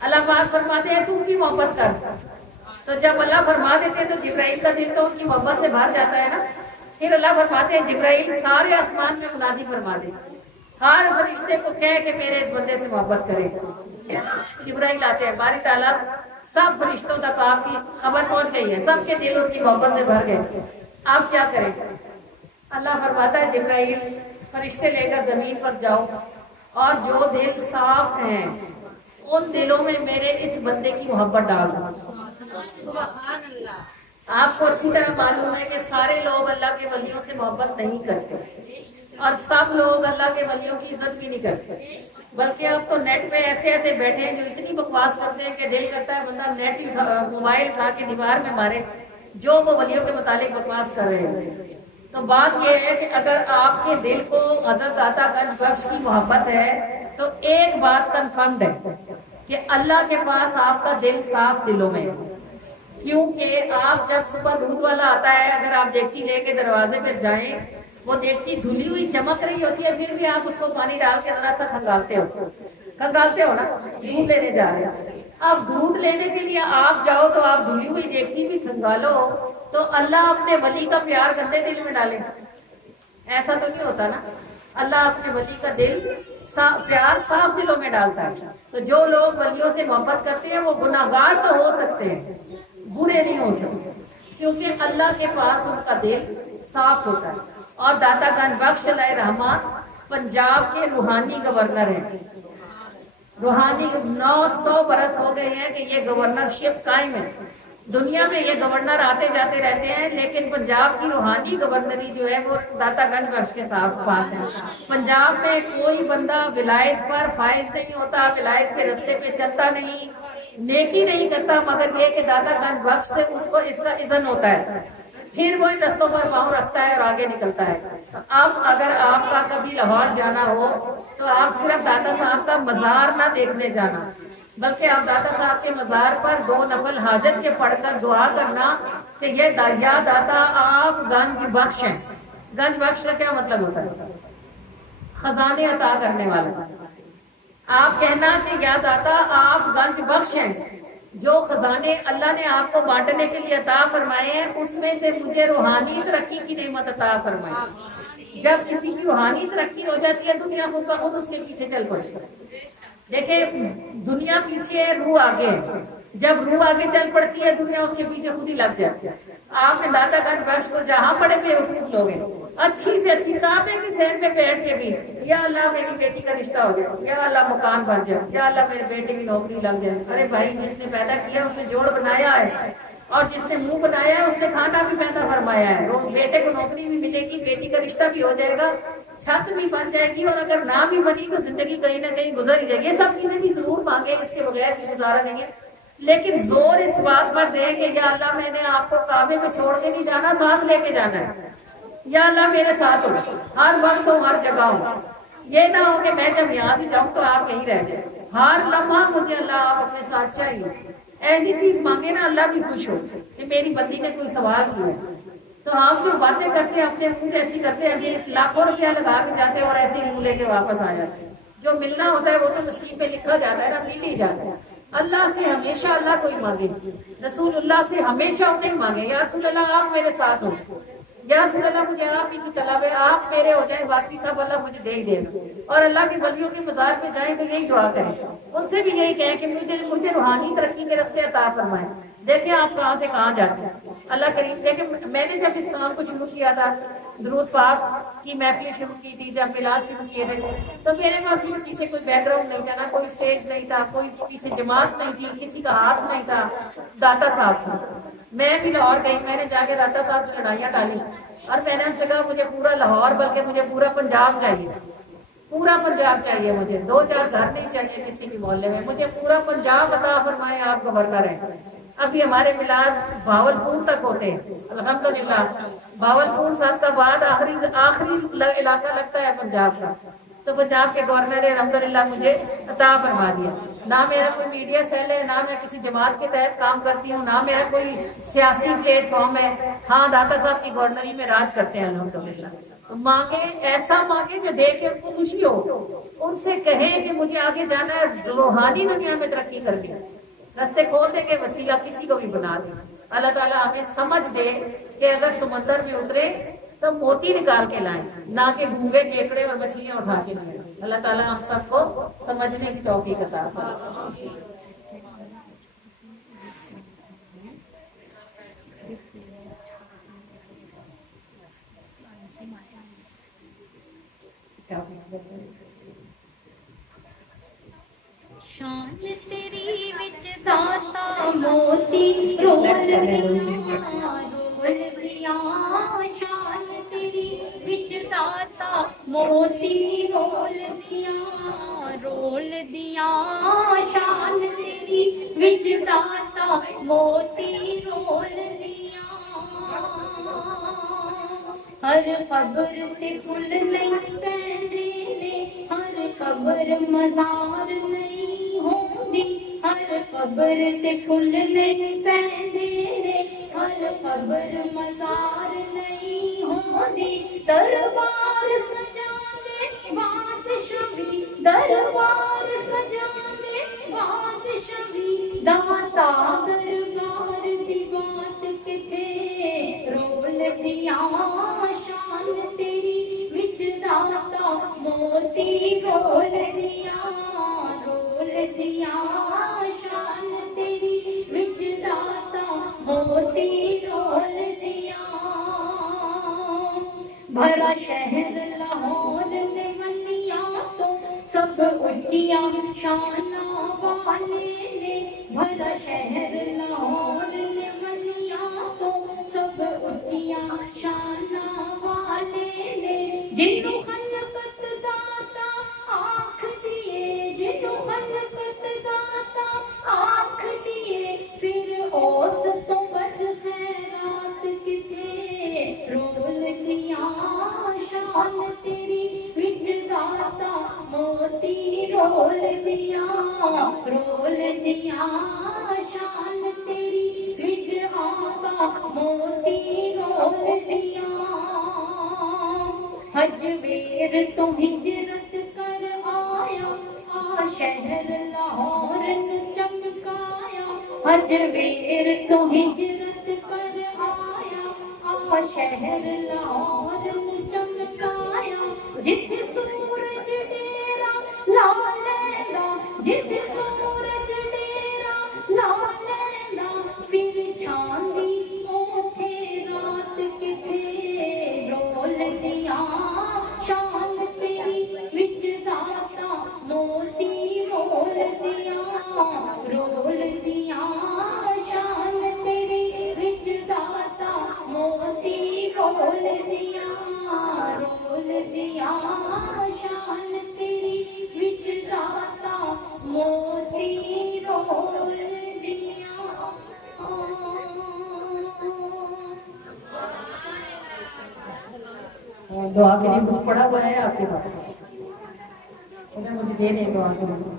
اللہ پاک فرماتے ہیں تو بھی محبت کر. تو جب اللہ فرما دیتے ہیں تو جبرائیل کا دل تو ان کی محبت سے بھر جاتا ہے نا. پھر اللہ فرماتے ہیں جبرائیل سارے آسمان میں منادی فرما دے, ہر فرشتے کو کہہ کہ میرے اس بندے سے محبت کرے. جبرائیل آتے ہیں, باری تعالیٰ سب فرشتوں تک آپ کی خبر پہنچ گئی ہے, سب کے دل اس کی محبت سے بھر گئے. آپ کیا کریں؟ اللہ فرماتا ہے جبرائیل فرشتے لے کر زمین پر جاؤ اور جو دل صاف ہیں ان دلوں میں میرے اس بندے کی محبت ڈال دو. آپ کو اچھی طرح معلوم ہے کہ سارے لوگ اللہ کے ولیوں سے محبت نہیں کرتے اور سب لوگ اللہ کے ولیوں کی عزت بھی نہیں کرتے, بلکہ اب تو نیٹ پہ ایسے ایسے بیٹھے ہیں جو اتنی بکواس کرتے ہیں کہ دل کرتا ہے بندہ نیٹ موبائل اٹھا کے دیوار میں مارے جو وہ ولیوں کے متعلق بکواس کر رہے ہیں. تو بات یہ ہے کہ اگر آپ کے دل کو حضرت داتا گنج بخش کی محبت ہے تو ایک بات کنفرمڈ ہے کہ اللہ کے پاس آپ کا دل صاف دلوں میں ہے. کیونکہ آپ جب صبح دودھ والا آتا ہے, اگر آپ دیگچی لے کے دروازے پہ جائیں, وہ دیگچی دھلی ہوئی چمک رہی ہوتی ہے, پھر بھی آپ اس کو پانی ڈال کے ذرا سا کھنگالتے ہو نا, دودھ لینے جا رہے ہیں. اب دودھ لینے کے لیے آپ جاؤ تو آپ دھلی ہوئی دیگچی بھی کھنگالو, تو اللہ اپنے ولی کا پیار گندے دل میں ڈالے؟ ایسا تو نہیں ہوتا نا. اللہ اپنے ولی کا دل پیار صاف دلوں میں ڈالتا ہے. تو جو لوگ ولیوں سے محبت کرتے ہیں وہ گناہگار تو ہو سکتے ہیں, برے نہیں ہو سکتے, کیونکہ اللہ کے پاس ان کا دل صاف ہوتا ہے. اور داتا گنج بخش علیہ رحمہ پنجاب کے روحانی گورنر ہیں. روحانی 900 برس ہو گئے ہیں کہ یہ گورنرشپ قائم ہے. دنیا میں یہ گورنر آتے جاتے رہتے ہیں, لیکن پنجاب کی روحانی گورنری جو ہے وہ داتا گنج بخش کے پاس ہے. پنجاب میں کوئی بندہ ولایت پر فائز نہیں ہوتا, ولایت کے رستے پہ چلتا نہیں, نیکی نہیں کرتا, مگر یہ کہ داتا گنج بخش سے اس کو اس کا اذن ہوتا ہے, پھر وہ ان رستوں پر پاؤں رکھتا ہے اور آگے نکلتا ہے. اب اگر آپ کا کبھی لاہور جانا ہو تو آپ صرف داتا صاحب کا مزار نہ دیکھنے جانا, بلکہ آپ داتا صاحب کے مزار پر 2 نفل حاجت کے پڑھ کر دعا کرنا کہ یہ یا داتا آپ گنج بخش ہیں. گنج بخش کا کیا مطلب ہوتا ہے؟ خزانے عطا کرنے والا. آپ کہنا کہ یا داتا آپ گنج بخش ہیں, جو خزانے اللہ نے آپ کو بانٹنے کے لیے عطا فرمائے ہیں اس میں سے مجھے روحانی ترقی کی نعمت عطا فرمائے. جب کسی کی روحانی ترقی ہو جاتی ہے دنیا خود بخود اس کے پیچھے چل پڑتی ہے. دیکھیں دنیا پیچھے ہے, روح آگے ہے. جب روح آگے چل پڑتی ہے دنیا اس کے پیچھے خود ہی لگ جاتی ہے. آپ نے داتا گنج بخش کو جہاں پڑے بے وقوف لوگ ہیں, اچھی سے اچھی کعبے کی سیر پہ بیٹھ کے بھی یا اللہ میری بیٹی کا رشتہ ہو گیا, یا اللہ مکان بن جائے, یا اللہ میرے بیٹے کی نوکری لگ جائے. ارے بھائی جس نے پیدا کیا اس نے جوڑ بنایا ہے, اور جس نے منہ بنایا ہے اس نے کھانا بھی پیدا فرمایا ہے. بیٹے کو نوکری بھی ملے گی, بیٹی کا رشتہ بھی ہو جائے گا, چھت بھی بن جائے گی, اور اگر نہ بھی بنی تو زندگی کہیں نہ کہیں گزر ہی جائے گی. یہ سب چیزیں بھی ضرور مانگے, اس کے بغیر بھی گزارا نہیں ہے, لیکن زور اس بات پر دے کہ یا اللہ میں نے آپ کو کعبے میں چھوڑ کے نہیں جانا, ساتھ لے کے جانا ہے. یا اللہ میرے ساتھ ہو, ہر وقت ہو, ہر جگہ ہو. یہ نہ ہو کہ میں جب یہاں سے جاؤں تو آپ یہیں رہ جائیں, ہر لمحہ مجھے اللہ آپ اپنے ساتھ چاہیے. ایسی چیز مانگے نا اللہ بھی خوش ہو کہ میری بندی نے کوئی سوال کیا ہے. تو ہم جو باتیں کرتے ہیں اپنے منہ ایسی کرتے ہیں, لاکھوں روپیہ لگا کے جاتے ہیں اور ایسے ہی منہ لے کے واپس آ جاتے ہیں. جو ملنا ہوتا ہے وہ تو نصیب پہ لکھا جاتا ہے نا, مل ہی جاتا ہے. اللہ سے ہمیشہ اللہ کوئی مانگے, رسول اللہ سے ہمیشہ انہیں مانگے, یا رسول اللہ آپ میرے ساتھ ہو, یا رسول اللہ مجھے آپ ہی کی طلب ہے, آپ میرے ہو جائیں, باقی سب اللہ مجھے دے ہی دینا. اور اللہ کے ولیوں کے مزار پہ جائیں تو یہی دعا کریں, ان سے بھی یہی کہیں کہ مجھے روحانی ترقی کے راستے عطا فرمائیں. دیکھیں آپ کہاں سے کہاں جاتے ہیں. اللہ کریم دیکھیں, میں نے جب اس کام کو شروع کیا تھا, درود پاک کی محفل شروع کی تھی, جب میلاد شروع کیے تھے, تو میرے پاس پیچھے کوئی بیک گراؤنڈ نہیں تھا, نہ کوئی اسٹیج نہیں تھا, کوئی پیچھے جماعت نہیں تھی, کسی کا ہاتھ نہیں تھا, داتا صاحب تھا. میں بھی لاہور گئی, میں نے جا کے داتا صاحب سے لڑائیاں ڈالی, اور میں نے ان سے کہا مجھے پورا لاہور بلکہ مجھے پورا پنجاب چاہیے, پورا پنجاب چاہیے مجھے, 2-4 گھر نہیں چاہیے کسی بھی محلے میں, مجھے پورا پنجاب عطا فرمائے, آپ گورنر ہیں. ابھی ہمارے میلاد بھاولپور تک ہوتے ہیں الحمدللہ. بھاولپور صاحب کا بعد آخری علاقہ لگتا ہے پنجاب کا. تو پنجاب کے گورنر نے الحمدللہ مجھے عطا فرما دیا. نہ میرا کوئی میڈیا سیل ہے, نہ میں کسی جماعت کے تحت کام کرتی ہوں, نہ میرا کوئی سیاسی پلیٹ فارم ہے. ہاں داتا صاحب کی گورنری میں راج کرتے ہیں الحمدللہ. مانگے, ایسا مانگے جو دے کے ان کو خوشی ہو. ان سے کہیں کہ مجھے آگے جانا ہے، روحانی دنیا میں ترقی کرنی ہے، رستے کھول دیں گے، وسیلہ کسی کو بھی بنا دیں۔ اللہ تعالیٰ ہمیں سمجھ دے کہ اگر سمندر میں اترے تو موتی نکال کے لائیں، نہ کہ گھونگے کیکڑے اور مچھلیاں اٹھا کے لائیں۔ اللہ تعالیٰ ہم سب کو سمجھنے کی توفیق عطا فرمائے۔ شان تیری وچ داتا موتی رول دیا، شان تیری وچ داتا موتی رول دیا، شان تیری وچ داتا موتی رول دیا۔ ہر قبر تے پھل نہیں پیندے نے، ہر قبر مزار نہیں ہوندی، ہر قبر تے پھل نہیں پیندے نے، ہر قبر مزار نہیں ہوندی۔ دربار سجاندے بادشاہ بھی، دربار سجاندے بادشاہ بھی، داتا دربار دی بات کتھے رول دیا، شان تیری وچ داتا موتی رول دیا، شان تیری وچ داتا موتی رول دیا۔ بھرا شہر لاہور دے ولیاں تو سب اچیاں شاناں والے نے، بھرا شہر لاہور دے ولیاں تو سب اچیاں شاناں والے نے۔ جنوں خلقت داتا آکھ دیے، جنوں خلقت داتا آکھ دیے، پھر اس تو بد خیرات کتھے رول دیا، شان تیری وچ داتا موتی رول دیا، شان تیری وچ آقا موتی رول دیا۔ حجویر تو ہجرت کر آیا، آ شہر لاہور نو چمکایا، حجویر تو ہجرت کر آیا، آ شہر لاہور نو چمکایا۔ جتھے سورج ڈیرا لا لیندا، جتھے سورج ڈیرا لا لیندا، پھر چھاندی اوتھے رات کتھے رول دیا، شان تیری وچ داتا موتی رول دیا، شان تیری وچ داتا موتی رول دیا، شان تیری وچ داتا موتی رول دیا۔ دعا کے لیے کچھ پڑا ہوا ہے آپ کے پاس؟ انہیں مجھے دے دیں دعا کے لیے۔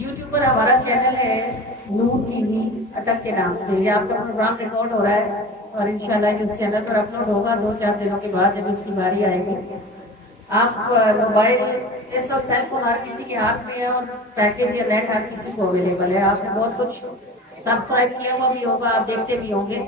یوٹیوب پر ہمارا چینل ہے نور ٹی وی اٹک کے نام سے، یہ آپ کا پروگرام ریکارڈ ہو رہا ہے اور انشاءاللہ یہ اس چینل پر اپلوڈ ہوگا 2-4 دنوں کے بعد جب اس کی باری آئے گی۔ آپ موبائل اس وقت سیل فون ہر کسی کے ہاتھ میں ہے اور پیکیج یا نیٹ ہر کسی کو اویلیبل ہے۔ آپ نے بہت کچھ سبسکرائب کیا ہوا بھی ہوگا، آپ دیکھتے بھی ہوں گے۔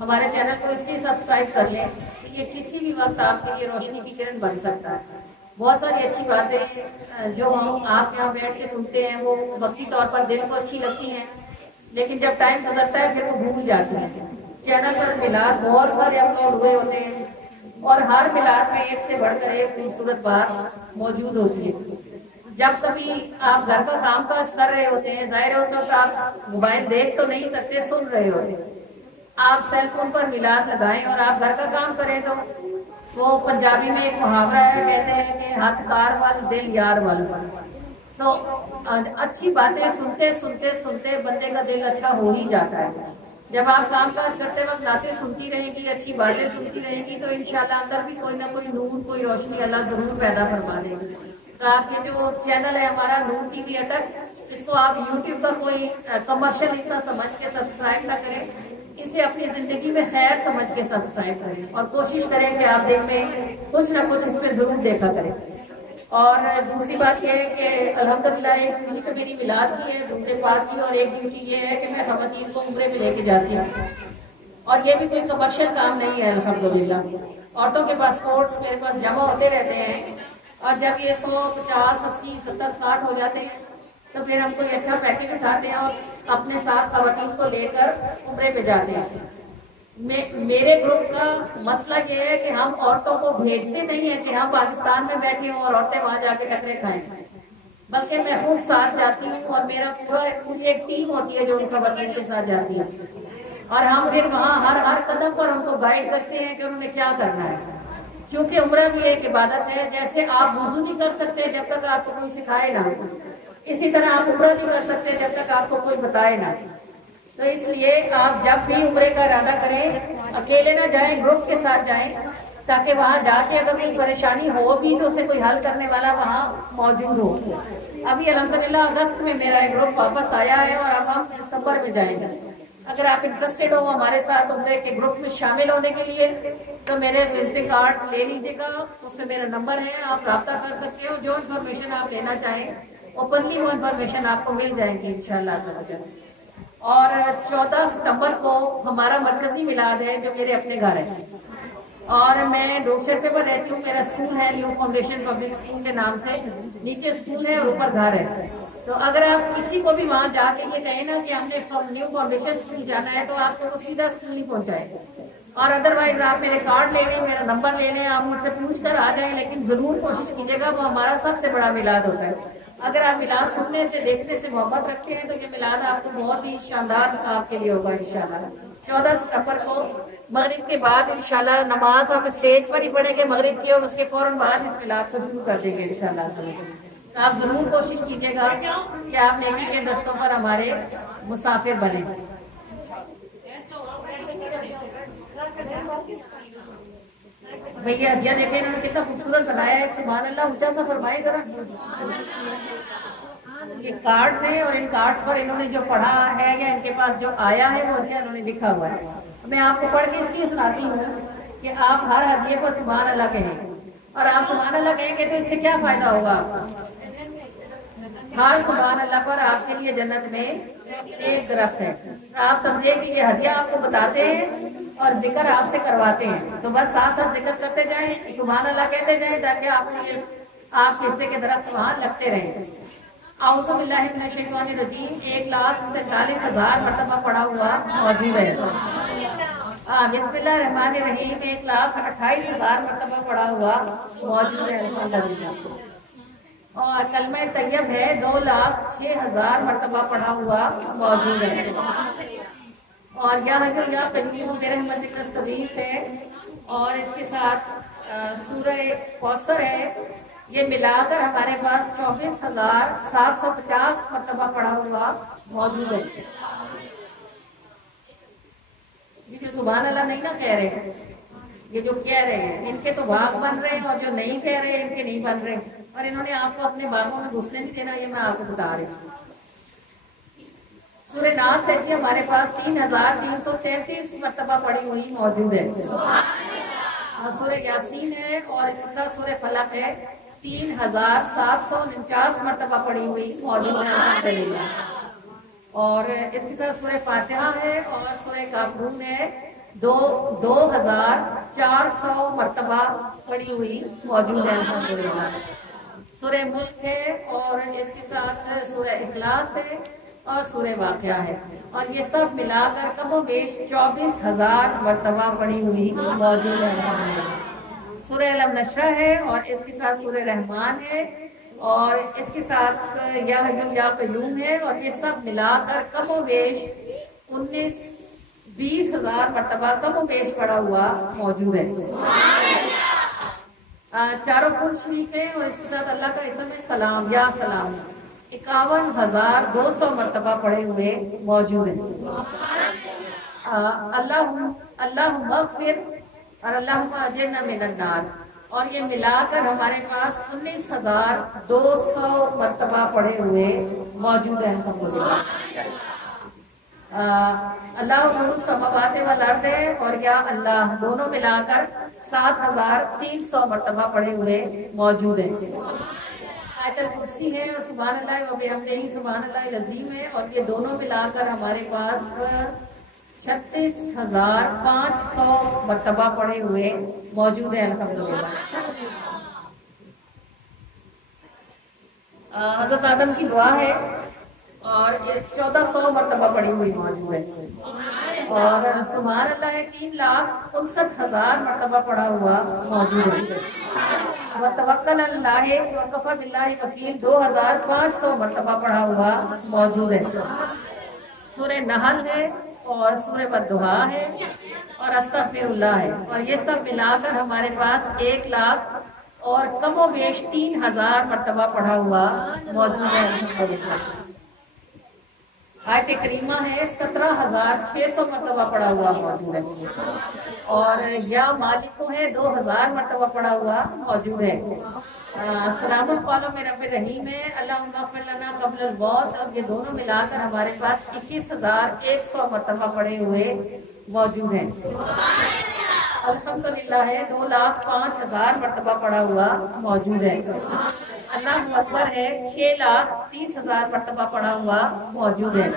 ہمارے چینل کو اس لیے سبسکرائب کر لیں کہ یہ کسی بھی وقت آپ کے لیے روشنی کی کرن بن سکتا ہے۔ بہت ساری اچھی باتیں جو ہم آپ یہاں بیٹھ کے سنتے ہیں وہ وقتی طور پر دل کو اچھی لگتی ہیں، لیکن جب ٹائم گزرتا ہے پھر وہ بھول جاتی ہیں۔ چینل پر میلاد بہت سارے اپلوڈ ہوئے ہوتے ہیں اور ہر میلاد میں ایک سے بڑھ کر ایک خوبصورت بات موجود ہوتی ہے۔ جب کبھی آپ گھر کا کام کاج کر رہے ہوتے ہیں، ظاہر ہے اس وقت آپ موبائل دیکھ تو نہیں سکتے، سن رہے ہوتے ہیں، آپ سیل فون پر میلاد لگائیں اور آپ گھر کا کام کریں تو وہ پنجابی میں ایک محاورہ ہے، کہتے ہیں کہ ہاتھ کار وال دل یار وال، تو اچھی باتیں سنتے سنتے سنتے بندے کا دل اچھا ہو ہی جاتا ہے. جب آپ کام کاج کرتے وقت باتیں سنتی رہیں گی، اچھی باتیں سنتی رہیں گی، تو انشاءاللہ اندر بھی کوئی نہ کوئی نور، کوئی روشنی اللہ ضرور پیدا فرما دے گی. تو آپ کے جو چینل ہے ہمارا نور ٹی وی اٹک، اس کو آپ یوٹیوب کا کوئی کمرشل حصہ سمجھ کے سبسکرائب نہ کریں، اسے اپنی زندگی میں خیر سمجھ کے سبسکرائب کریں اور کوشش کریں کہ آپ دن میں کچھ نہ کچھ اس پہ ضرور دیکھا کریں. اور دوسری بات یہ ہے کہ الحمدللہ ایک ڈیوٹی تو میری میلاد کی ہے، درود پاک کی، اور ایک ڈیوٹی یہ ہے کہ میں خواتین کو عمرے میں لے کے جاتی ہوں. اور یہ بھی کوئی کمرشل کام نہیں ہے الحمدللہ. عورتوں کے پاسپورٹس میرے پاس جمع ہوتے رہتے ہیں، اور جب یہ 100 50 80 70 60 ہو جاتے ہیں تو پھر ہم کوئی اچھا پیکج اٹھاتے ہیں اور اپنے ساتھ خواتین کو لے کر عمرے پہ جاتے ہیں. میرے گروپ کا مسئلہ یہ ہے کہ ہم عورتوں کو بھیجتے نہیں ہیں کہ ہم پاکستان میں بیٹھے ہوں اور عورتیں وہاں جا کے ٹکرے کھائیں، بلکہ میں خود ساتھ جاتی ہوں اور میرا پوری ایک ٹیم ہوتی ہے جو ان خواتین کے ساتھ جاتی ہے، اور ہم پھر وہاں ہر قدم پر ان کو گائیڈ کرتے ہیں کہ انہوں نے کیا کرنا ہے. چونکہ عمرہ بھی ایک عبادت ہے، جیسے آپ وضو نہیں کر سکتے جب تک آپ کو کوئی سکھائے نہ، اسی طرح آپ عمرہ نہیں کر سکتے جب تک آپ کو کوئی بتائے نہ. تو اس لیے آپ جب بھی عمرے کا ارادہ کریں اکیلے نہ جائیں، گروپ کے ساتھ جائیں، تاکہ وہاں جا کے اگر کوئی پریشانی ہو بھی تو اسے کوئی حل کرنے والا وہاں موجود ہو. ابھی الحمدللہ اگست میں میرا ایک گروپ واپس آیا ہے اور اب ہم دسمبر میں جائیں گے. اگر آپ انٹرسٹڈ ہو ہمارے ساتھ عمرے کے گروپ میں شامل ہونے کے لیے تو میرے وزٹنگ کارڈز لے لیجیے گا، اس میں میرا نمبر ہے، آپ رابطہ کر سکتے ہو. جو انفارمیشن آپ لینا چاہیں اوپنلی وہ انفارمیشن آپ کو مل جائے گی انشاءاللہ. اور 14 ستمبر کو ہمارا مرکزی میلاد ہے جو میرے اپنے گھر ہے، اور میں ڈوک شرفے پر رہتی ہوں. میرا اسکول ہے نیو فاؤنڈیشن پبلک اسکول کے نام سے، نیچے اسکول ہے اور اوپر گھر ہے. تو اگر آپ کسی کو بھی وہاں جا کے یہ کہیں نا کہ ہم نے نیو فاؤنڈیشن اسکول جانا ہے تو آپ کو وہ سیدھا اسکول نہیں پہنچائے گا. اور ادروائز آپ میرے کارڈ لے لیں، میرا نمبر لے لیں، آپ مجھ سے پوچھ کر آ جائیں، لیکن ضرور کوشش کیجیے گا. وہ ہمارا سب سے بڑا میلاد ہوتا ہے. اگر آپ میلاد سننے سے دیکھنے سے محبت رکھتے ہیں تو یہ میلاد آپ کو بہت ہی شاندار آپ کے لیے ہوگا انشاءاللہ. 14 ستمبر کو مغرب کے بعد انشاءاللہ نماز ہم اسٹیج پر ہی پڑھیں گے مغرب کی، اور اس کے فوراً بعد اس میلاد کو شروع کر دیں گے انشاءاللہ. تو آپ ضرور کوشش کیجیے گا کہ آپ نیکی کے دستوں پر ہمارے مسافر بنیں. بھیا ہدیہ دیکھیں انہوں نے کتنا خوبصورت بنایا ہے، سبحان اللہ. اونچا سا فرمائے ذرا. یہ کارڈز ہیں اور ان کارڈز پر انہوں نے جو پڑھا ہے یا ان کے پاس جو آیا ہے وہ ہدیہ انہوں نے لکھا ہوا ہے. میں آپ کو پڑھ کے اس لیے سناتی ہوں کہ آپ ہر ہدیے پر سبحان اللہ کہیں، اور آپ سبحان اللہ کہیں گے تو اس سے کیا فائدہ ہوگا. ہر سبحان اللہ پر آپ کے لیے جنت میں ایک درخت ہے. آپ سمجھے کہ یہ ہدیہ آپ کو بتاتے ہیں اور ذکر آپ سے کرواتے ہیں، تو بس ساتھ ساتھ ذکر کرتے جائیں، سبحان اللہ کہتے جائیں، تاکہ آپ کے حصے کے درخت وہاں لگتے رہیں. اعوذ باللہ من الشیطان الرجیم 1,47,000 مرتبہ پڑھا ہوا موجود ہے. بسم اللہ الرحمن الرحیم 1,28,000 مرتبہ پڑھا ہوا موجود ہے. اور کلمہ طیب ہے 2,06,000 مرتبہ پڑھا ہوا موجود ہے. اور یہاں جو یا قیوم برحمتک نستغیث ہے، اور اس کے ساتھ سورہ کوثر ہے. یہ ملا کر ہمارے پاس 24,750 مرتبہ پڑھا ہوا موجود ہے. یہ جو سبحان اللہ نہیں نا کہہ رہے، یہ جو کہہ رہے ہیں ان کے تو باغ بن رہے ہیں، اور جو نہیں کہہ رہے ہیں ان کے نہیں بن رہے. اور انہوں نے آپ کو اپنے باغوں میں گھسنے نہیں دینا، یہ میں آپ کو بتا رہی ہوں. سورہ ناس ہے جی ہمارے پاس 3,333 مرتبہ پڑھی ہوئی موجود ہے. سورہ یاسین ہے، اور اس کے ساتھ سورہ فلق ہے 3,749 مرتبہ پڑھی ہوئی موجود ہے. اور اس کے ساتھ سورہ فاتحہ ہے اور سورہ کافرون ہے 2,400 مرتبہ پڑھی ہوئی موجود ہے. سورہ ملک ہے، اور اس کے ساتھ سورہ اخلاص ہے اور سورہ واقعہ ہے. اور یہ سب ملا کر کم و بیش 24,000 مرتبہ پڑھی ہوئی موجود ہے. سورہ علم نشرہ ہے، اور اس کے ساتھ سورہ رحمان ہے، اور اس کے ساتھ یا حیم یا قیوم ہے. اور یہ سب ملا کر کم و بیش 19-20,000 مرتبہ کم و بیش پڑھا ہوا موجود ہے. چاروں قرآن شریف ہے، اور اس کے ساتھ اللہ کا اسم ہے سلام یا سلام. 51,200 مرتبہ پڑھے ہوئے موجود ہیں۔ اللہم اغفر اور اللہم اجرنا من النار، اور یہ ملا کر ہمارے پاس 19,200 مرتبہ پڑھے ہوئے موجود ہیں۔ اللہ نور السماوات والارض اور یا اللہ دونوں ملا کر 7,300 مرتبہ پڑھے ہوئے موجود ہیں۔ آیت الکرسی ہے اور سبحان اللہ و بحمدہ سبحان اللہ العظیم ہے، اور یہ دونوں ملا کر ہمارے پاس 36,500 مرتبہ پڑھے ہوئے موجود ہیں الحمدللہ۔ حضرت آدم کی دعا ہے اور یہ 1400 مرتبہ پڑھی ہوئی موجود ہے، اور سبحان اللہ 3,59,000 مرتبہ پڑھا ہوا موجود ہے۔ وتوکل اللہ وکفی باللہ وکیل 2,500 مرتبہ پڑھا ہوا موجود ہے۔ سورہ نحل ہے اور سورہ والضحیٰ ہے اور استغفر اللہ ہے، اور یہ سب ملا کر ہمارے پاس 1,00,000 اور کم و بیش 3,000 مرتبہ پڑھا ہوا موجود ہے۔ آیت کریمہ ہے 17,600 مرتبہ پڑھا ہوا موجود ہے، اور یا مالکو ہے 2,000 مرتبہ پڑھا ہوا موجود ہے۔ سلام قولم من رب الرحیم ہے اللہم اغفر لنا قبل الموت، اور یہ دونوں ملا کر ہمارے پاس 21,100 مرتبہ پڑھے ہوئے موجود ہیں۔ الحمدللہ ہے 2,05,000 مرتبہ پڑھا ہوا موجود ہے۔ اللہ اکبر ہے 6,30,000 مرتبہ پڑھا ہوا موجود ہے۔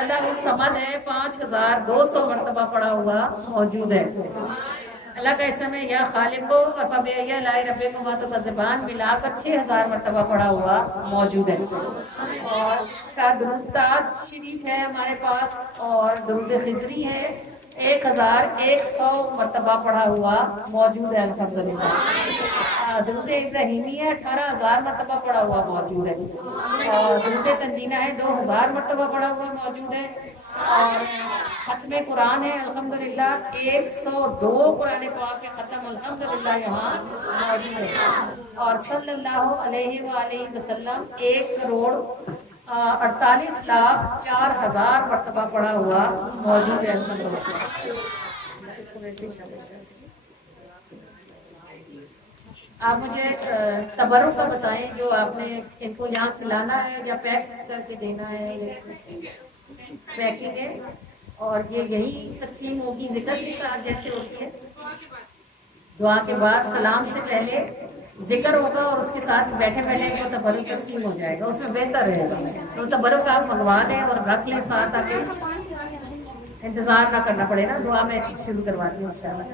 اللہ الصمد ہے 5,200 مرتبہ پڑھا ہوا موجود ہے۔ اللہ کا اسم ہے یا خالق اور فبأي آلاء ربكما تكذبان ملا کر 6,000 مرتبہ پڑھا ہوا موجود ہے، اور درود تاج شریف ہے ہمارے پاس، اور درود خضری ہے 1,100 مرتبہ پڑھا ہوا موجود ہے الحمدللہ۔ درود ابراہیمی ہے 18,000 مرتبہ پڑھا ہوا موجود ہے، اور درود تنجینہ ہے 2,000 مرتبہ پڑھا ہوا موجود ہے، اور ختم قرآن ہے الحمدللہ 102 قرآن پاک کے ختم الحمدللہ یہاں موجود ہے، اور صلی اللہ علیہ وآلہ وسلم 1,48,04,000 مرتبہ پڑھا ہوا موجود ہے الحمدللہ۔ آپ مجھے تبرک کا بتائیں جو آپ نے ان کو یہاں کھلانا ہے یا پیک کر کے دینا ہے؟ پیکنگ ہے، اور یہ یہی تقسیم ہوگی ذکر کے ساتھ جیسے ہوتی ہے، دعا کے بعد سلام سے پہلے ذکر ہوگا اور اس کے ساتھ بیٹھے بیٹھے وہ تبرک تقسیم ہو جائے گا، اس میں بہتر رہے گا۔ تو تبرک آپ منگوا لیں اور رکھ لیں ساتھ، آ کے انتظار نہ کرنا پڑے نا۔ دعا میں شروع کرواتی ہوں انشاءاللہ۔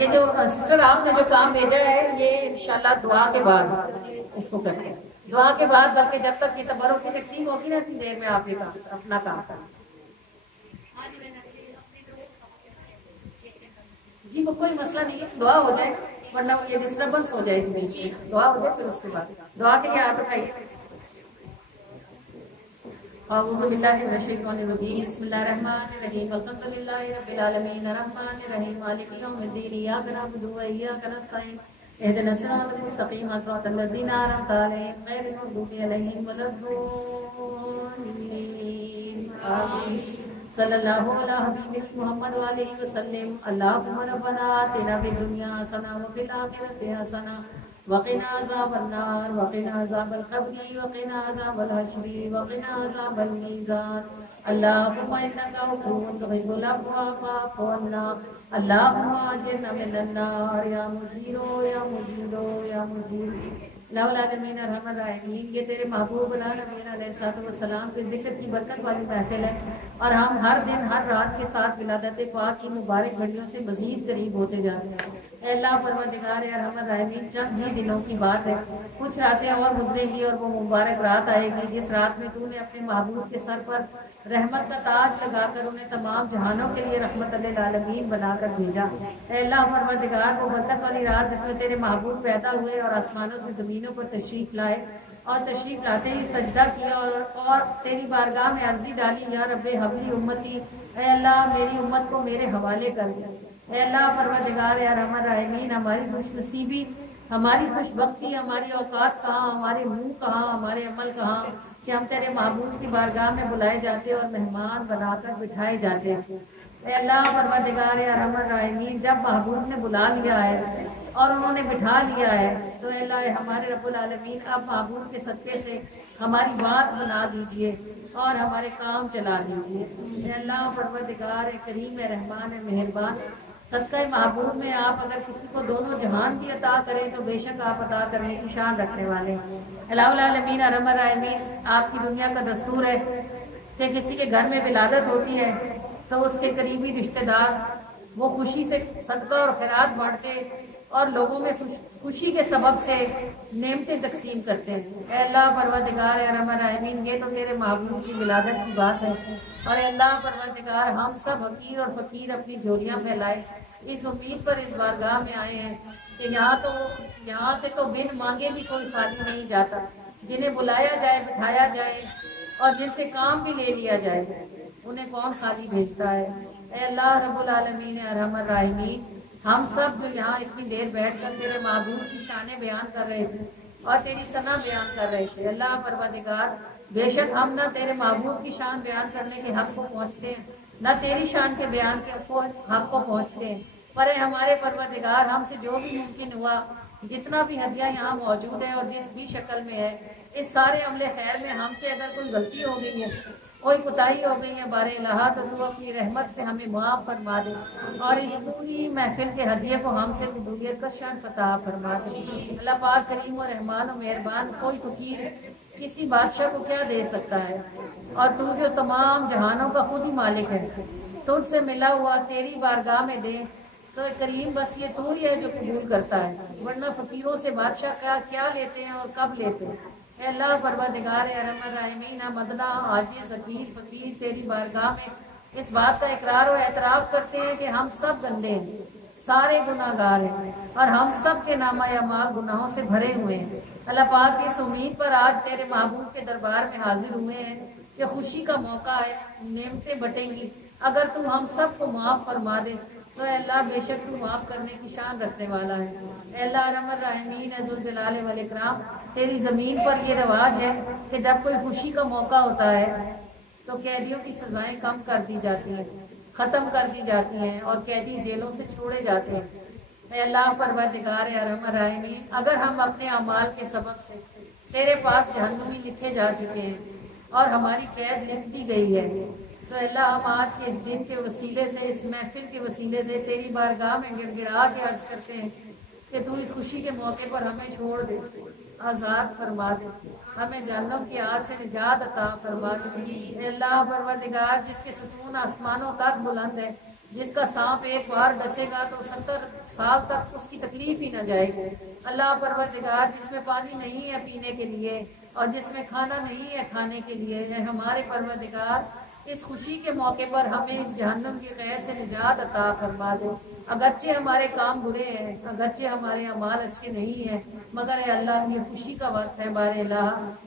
یہ جو سسٹر آپ نے جو کام بھیجا ہے یہ انشاءاللہ دعا کے بعد اس کو کرتے ہیں، دعا کے بعد، بلکہ جب تک یہ تبرک کی تقسیم ہوگی نا اتنی دیر میں آپ یہ اپنا کام کریں۔ جی وہ کوئی مسئلہ نہیں ہے، دعا ہو جائے ورنہ یہ ڈسٹربنس ہو جائے گی بیچ میں، دعا ہو جائے پھر اس کے بعد دعا کے لیے آپ اٹھائیے۔ اعوذ باللہ من الشیطان الرجیم بسم اللہ الرحمن الرحیم الحمد للہ رب العالمین الرحمن الرحیم مالک یوم الدین ایاک نعبد و ایاک نستعین اهدنا الصراط المستقیم صراط الذین انعمت علیہم غیر المغضوب علیہم ولا الضالین آمین۔ صلی اللہ علی حبیبہ محمد وآلہ وسلم۔ اللہم ربنا آتنا فی الدنیا حسنہ وفی الآخرۃ حسنہ وقنا عذاب النار وقنا عذاب القبر وقنا عذاب الحشر وقنا عذاب الميزان۔ اللهم انك عفو تحب العفو فاعف عنا۔ اللهم اجرنا من النار یا مجیر یا مجیر یا مجیر۔ العالمین ارحم الراحمین، یہ تیرے محبوب العالمین علیہ السلام کے ذکر کی برکت والی محفل ہے، اور ہم ہر دن ہر رات کے ساتھ ولادت پاک کی مبارک گھڑیوں سے مزید قریب ہوتے جا رہے ہیں۔ اے اللہ پروردگار ارحم الراحمین، چند ہی دنوں کی بات ہے، کچھ راتیں اور گزرے گی اور وہ مبارک رات آئے گی جس رات میں تو نے اپنے محبوب کے سر پر رحمت کا تاج لگا کر انہیں تمام جہانوں کے لیے رحمت للعالمین بنا کر بھیجا۔ اے اللہ پروردگار، وہ برکت والی رات جس میں تیرے محبوب پیدا ہوئے اور آسمانوں سے زمینوں پر تشریف لائے، اور تشریف لاتے ہی سجدہ کیا اور تیری بارگاہ میں عرضی ڈالی یا رب حبلی امتی، اے اللہ میری امت کو میرے حوالے کر دیا۔ اے اللہ پروردگار ارحم الراحمین، ہماری خوش نصیبی، ہماری خوش بختی، ہماری اوقات کہاں، ہمارے منہ کہاں، ہمارے عمل کہاں، کہ ہم تیرے محبوب کی بارگاہ میں بلائے جاتے اور مہمان بنا کر بٹھائے جاتے ہیں۔ اے اللہ پروردگار ارحم الراحمین، جب محبوب نے بلا لیا ہے اور انہوں نے بٹھا لیا ہے تو اے اللہ ہمارے رب العالمین اب محبوب کے صدقے سے ہماری بات بنا دیجئے اور ہمارے کام چلا دیجئے۔ اے اللہ پروردگار کریم رحمان مہربان، صدقہ محبوب میں آپ اگر کسی کو دونوں جہان بھی عطا کریں تو بے شک آپ عطا کرنے کی شان رکھنے والے ہیں۔ الہ العالمین ارحم الراحمین، آپ کی دنیا کا دستور ہے کہ کسی کے گھر میں ولادت ہوتی ہے تو اس کے قریبی رشتہ دار وہ خوشی سے صدقہ اور خیرات بانٹتے اور لوگوں میں خوشی کے سبب سے نعمتیں تقسیم کرتے ہیں۔ اے اللہ پروردگار ارحم الراحمین، یہ تو تیرے محبوب کی ولادت کی بات ہے، اور اے اللہ پروردگار ہم سب حقیر اور فقیر اپنی جھولیاں پھیلائے اس امید پر اس بارگاہ میں آئے ہیں کہ یہاں سے تو بن مانگے بھی کوئی خالی نہیں جاتا، جنہیں بلایا جائے بٹھایا جائے اور جن سے کام بھی لے لیا جائے انہیں کون خالی بھیجتا ہے۔ اے اللہ رب العالمین ارحم الراحمین، ہم سب جو یہاں اتنی دیر بیٹھ کر تیرے محبوب کی شانیں بیان کر رہے تھے اور تیری ثنا بیان کر رہے تھے، اللہ پروردگار بے شک ہم نہ تیرے محبوب کی شان بیان کرنے کے حق کو پہنچتے ہیں نہ تیری شان کے بیان کے حق کو پہنچتے ہیں، پر اے ہمارے پروردگار ہم سے جو بھی ممکن ہوا، جتنا بھی ہدیہ یہاں موجود ہے اور جس بھی شکل میں ہے، اس سارے عمل خیر میں ہم سے اگر کوئی غلطی ہو گئی ہے، کوئی کوتاہی ہو گئی ہے بار الہ، تو تو اپنی رحمت سے ہمیں معاف فرما دے اور اس پوری محفل کے ہدیے کو ہم سے قبولیت کا شان فتح فرما دے۔ اللہ پاک کریم و رحمان و مہربان، کوئی فقیر کسی بادشاہ کو کیا دے سکتا ہے، اور تو جو تمام جہانوں کا خود ہی مالک ہے، تجھ سے ملا ہوا تیری بارگاہ میں دے تو اے کریم بس یہ تو ہی ہے جو قبول کرتا ہے، ورنہ فقیروں سے بادشاہ کیا لیتے ہیں اور کب لیتے ہیں۔ اے اللہ پروردگار ارحم الراحمین، ہم ادنا عاجز ذلیل فقیر تیری بارگاہ میں اس بات کا اقرار و اعتراف کرتے ہیں کہ ہم سب گندے ہیں، سارے گناہ گار ہیں اور ہم سب کے نامہ اعمال گناہوں سے بھرے ہوئے ہیں۔ اللہ پاک اس امید پر آج تیرے محبوب کے دربار میں حاضر ہوئے ہیں کہ خوشی کا موقع ہے، نعمتیں بٹیں گی، اگر تو ہم سب کو معاف فرما دے تو اے اللہ بے شک تو معاف کرنے کی شان رکھنے والا ہے۔ اے اللہ ارحم الراحمین ذوالجلال والاکرام، تیری زمین پر یہ رواج ہے کہ جب کوئی خوشی کا موقع ہوتا ہے تو قیدیوں کی سزائیں کم کر دی جاتی ہیں، ختم کر دی جاتی ہیں اور قیدی جیلوں سے چھوڑے جاتے ہیں۔ اے اللہ پروردگار ارحم الراحمین، اگر ہم اپنے اعمال کے سبب سے تیرے پاس جہنمی لکھے جا چکے ہیں اور ہماری قید لکھ دی گئی ہے تو اللہ ہم آج کے اس دن کے وسیلے سے، اس محفل کے وسیلے سے تیری بارگاہ میں گڑ گڑا کے عرض کرتے ہیں کہ تو اس خوشی کے موقع پر ہمیں چھوڑ دے، آزاد فرما دے، ہمیں جہنم کی آگ سے نجات عطا فرما دے۔ اے اللہ پروردگار، جس کے ستون آسمانوں تک بلند ہے، جس کا سانپ ایک بار ڈسے گا تو 70 سال تک اس کی تکلیف ہی نہ جائے گی۔ اللہ پروردگار، جس میں پانی نہیں ہے پینے کے لیے اور جس میں کھانا نہیں ہے کھانے کے لیے، اے ہمارے پروردگار اس خوشی کے موقع پر ہمیں اس جہنم کی قید سے نجات عطا فرما دے۔ اگرچہ ہمارے کام برے ہیں، اگرچہ ہمارے اعمال اچھے نہیں ہیں، مگر اے اللہ یہ خوشی کا وقت ہے بار الہ،